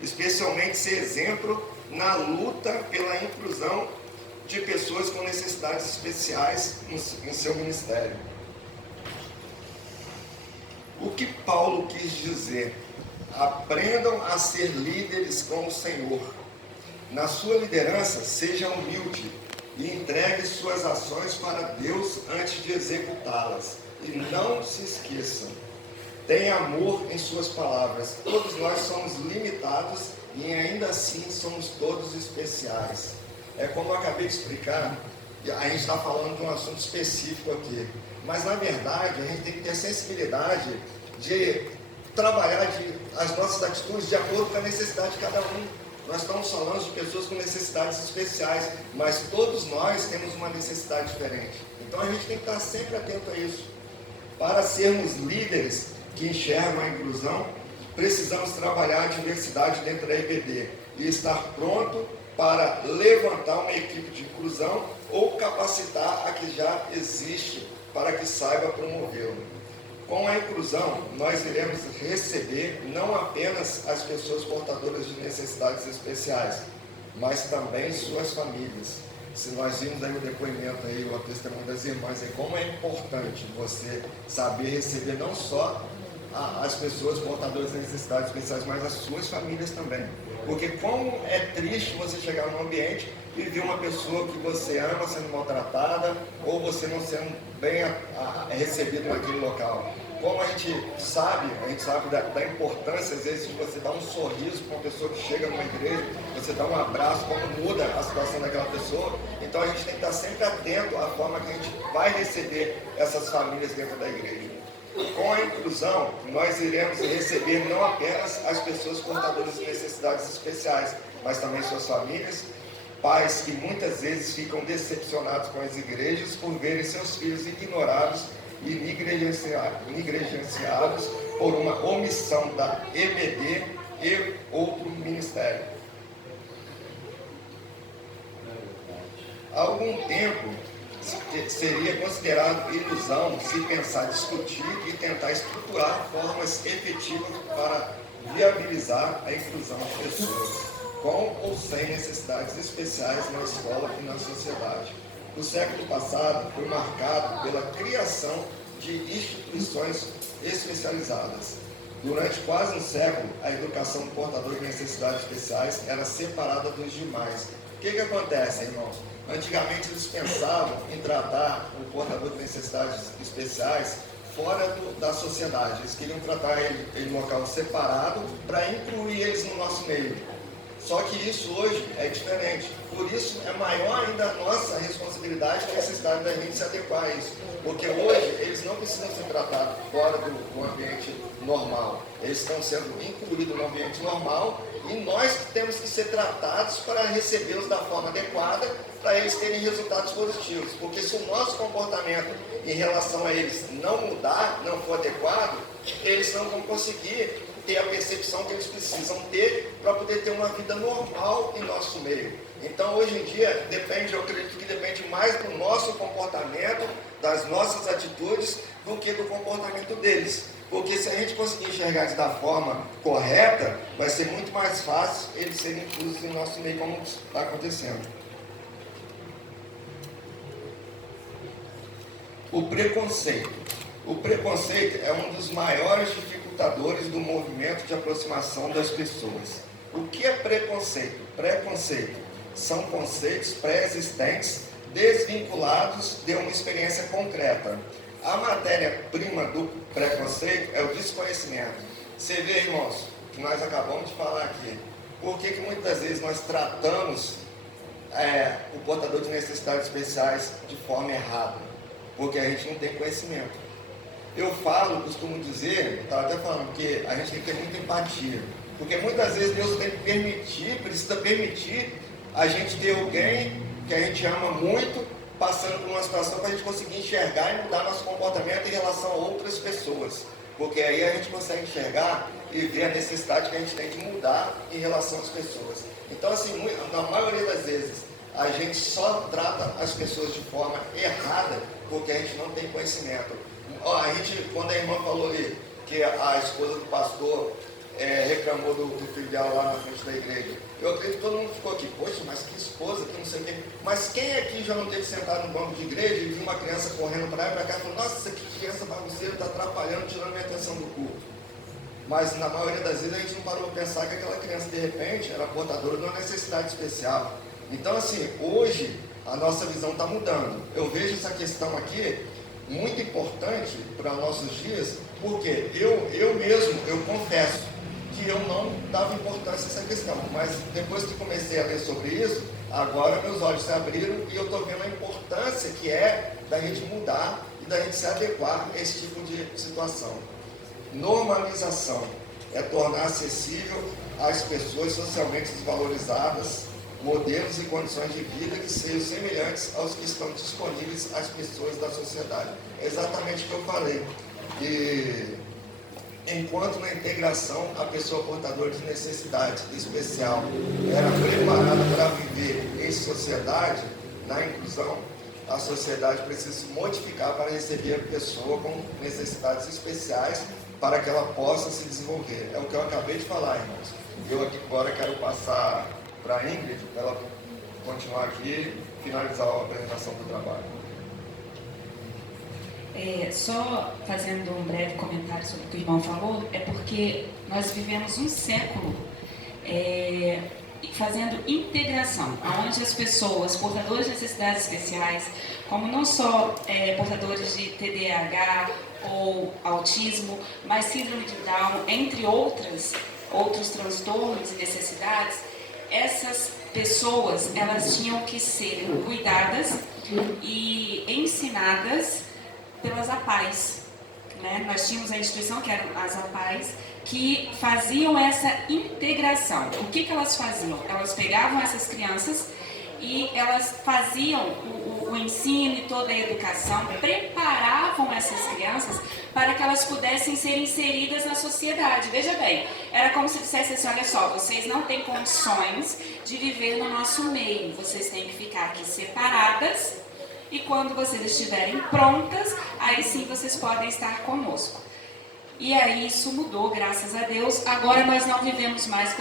especialmente ser exemplo na luta pela inclusão de pessoas com necessidades especiais em seu ministério. O que Paulo quis dizer? Aprendam a ser líderes com o Senhor. Na sua liderança, seja humilde e entregue suas ações para Deus antes de executá-las. E não se esqueçam, tenha amor em suas palavras. Todos nós somos limitados e ainda assim somos todos especiais. É como eu acabei de explicar, a gente está falando de um assunto específico aqui, mas na verdade a gente tem que ter a sensibilidade de trabalhar as nossas atitudes de acordo com a necessidade de cada um. Nós estamos falando de pessoas com necessidades especiais, mas todos nós temos uma necessidade diferente. Então a gente tem que estar sempre atento a isso. Para sermos líderes que enxergam a inclusão, precisamos trabalhar a diversidade dentro da EBD e estar pronto para levantar uma equipe de inclusão ou capacitar a que já existe para que saiba promovê-lo. Com a inclusão, nós iremos receber não apenas as pessoas portadoras de necessidades especiais, mas também suas famílias. Se nós vimos aí o depoimento, aí, o testemunho das irmãs, aí, como é importante você saber receber não só as pessoas portadoras de necessidades especiais, mas as suas famílias também. Porque como é triste você chegar num ambiente e ver uma pessoa que você ama sendo maltratada ou você não sendo bem recebido naquele local. Como a gente sabe da importância, às vezes, de você dar um sorriso para uma pessoa que chega numa igreja, você dá um abraço, como muda a situação daquela pessoa. Então a gente tem que estar sempre atento à forma que a gente vai receber essas famílias dentro da igreja. Com a inclusão, nós iremos receber não apenas as pessoas portadoras de necessidades especiais, mas também suas famílias, pais que muitas vezes ficam decepcionados com as igrejas por verem seus filhos ignorados e negligenciados por uma omissão da EBD e outro ministério. Há algum tempo, seria considerado ilusão se pensar, discutir e tentar estruturar formas efetivas para viabilizar a inclusão de pessoas com ou sem necessidades especiais na escola e na sociedade. O século passado foi marcado pela criação de instituições especializadas. Durante quase um século, a educação do portador de necessidades especiais era separada dos demais. O que acontece, irmãos? Antigamente eles pensavam em tratar o portador de necessidades especiais fora da sociedade. Eles queriam tratar ele em um local separado para incluir eles no nosso meio. Só que isso hoje é diferente. Por isso é maior ainda a nossa responsabilidade e a necessidade da gente se adequar a isso. Porque hoje eles não precisam ser tratados fora do ambiente normal. Eles estão sendo incluídos no ambiente normal e nós temos que ser tratados para recebê-los da forma adequada para eles terem resultados positivos. Porque se o nosso comportamento em relação a eles não mudar, não for adequado, eles não vão conseguir ter a percepção que eles precisam ter para poder ter uma vida normal em nosso meio. Então, hoje em dia, eu acredito que depende mais do nosso comportamento, das nossas atitudes, do que do comportamento deles. Porque se a gente conseguir enxergar isso da forma correta, vai ser muito mais fácil eles serem inclusos em nosso meio, como está acontecendo. O preconceito. O preconceito é um dos maiores dificultadores do movimento de aproximação das pessoas. O que é preconceito? Preconceito são conceitos pré-existentes, desvinculados de uma experiência concreta. A matéria-prima do preconceito é o desconhecimento. Você vê, irmãos, que nós acabamos de falar aqui. Por que muitas vezes nós tratamos o portador de necessidades especiais de forma errada? Porque a gente não tem conhecimento. Eu costumo dizer, estava até falando, que a gente tem que ter muita empatia. Porque muitas vezes Deus tem que precisa permitir a gente ter alguém que a gente ama muito, passando por uma situação para a gente conseguir enxergar e mudar nosso comportamento em relação a outras pessoas. Porque aí a gente consegue enxergar e ver a necessidade que a gente tem de mudar em relação às pessoas. Então, assim, na maioria das vezes, a gente só trata as pessoas de forma errada porque a gente não tem conhecimento. Quando a irmã falou ali que a esposa do pastor reclamou do filho dela lá na frente da igreja, eu acredito que todo mundo ficou aqui, poxa, mas que esposa, que não sei o quê. Mas quem aqui já não teve sentado no banco de igreja e viu uma criança correndo para lá e para cá e falou, nossa, que criança bagunceira, está atrapalhando, tirando minha atenção do culto. Mas na maioria das vezes a gente não parou para pensar que aquela criança de repente era portadora de uma necessidade especial. Então, assim, hoje a nossa visão está mudando. Eu vejo essa questão aqui muito importante para nossos dias, porque eu mesmo confesso que eu não dava importância a essa questão, mas depois que comecei a ler sobre isso, agora meus olhos se abriram e eu estou vendo a importância que é da gente mudar e da gente se adequar a esse tipo de situação. Normalização é tornar acessível às pessoas socialmente desvalorizadas modelos e condições de vida que sejam semelhantes aos que estão disponíveis às pessoas da sociedade. É exatamente o que eu falei. E enquanto na integração a pessoa portadora de necessidade especial era preparada para viver em sociedade, na inclusão, a sociedade precisa se modificar para receber a pessoa com necessidades especiais para que ela possa se desenvolver. É o que eu acabei de falar, irmãos. Eu aqui agora quero passar para a Ingrid, para ela continuar aqui e finalizar a apresentação do trabalho. Só fazendo um breve comentário sobre o que o irmão falou, é porque nós vivemos um século fazendo integração, onde as pessoas portadoras de necessidades especiais, como não só portadores de TDAH ou autismo, mas síndrome de Down, entre outros transtornos e necessidades, essas pessoas, elas tinham que ser cuidadas e ensinadas pelas APAES, né? Nós tínhamos a instituição, que eram as APAES, que faziam essa integração. O que elas faziam? Elas pegavam essas crianças e elas faziam o ensino e toda a educação, preparavam essas crianças para que elas pudessem ser inseridas na sociedade. Veja bem, era como se dissesse assim, olha só, vocês não têm condições de viver no nosso meio, vocês têm que ficar aqui separadas e quando vocês estiverem prontas, aí sim vocês podem estar conosco. E aí isso mudou, graças a Deus. Agora nós não vivemos mais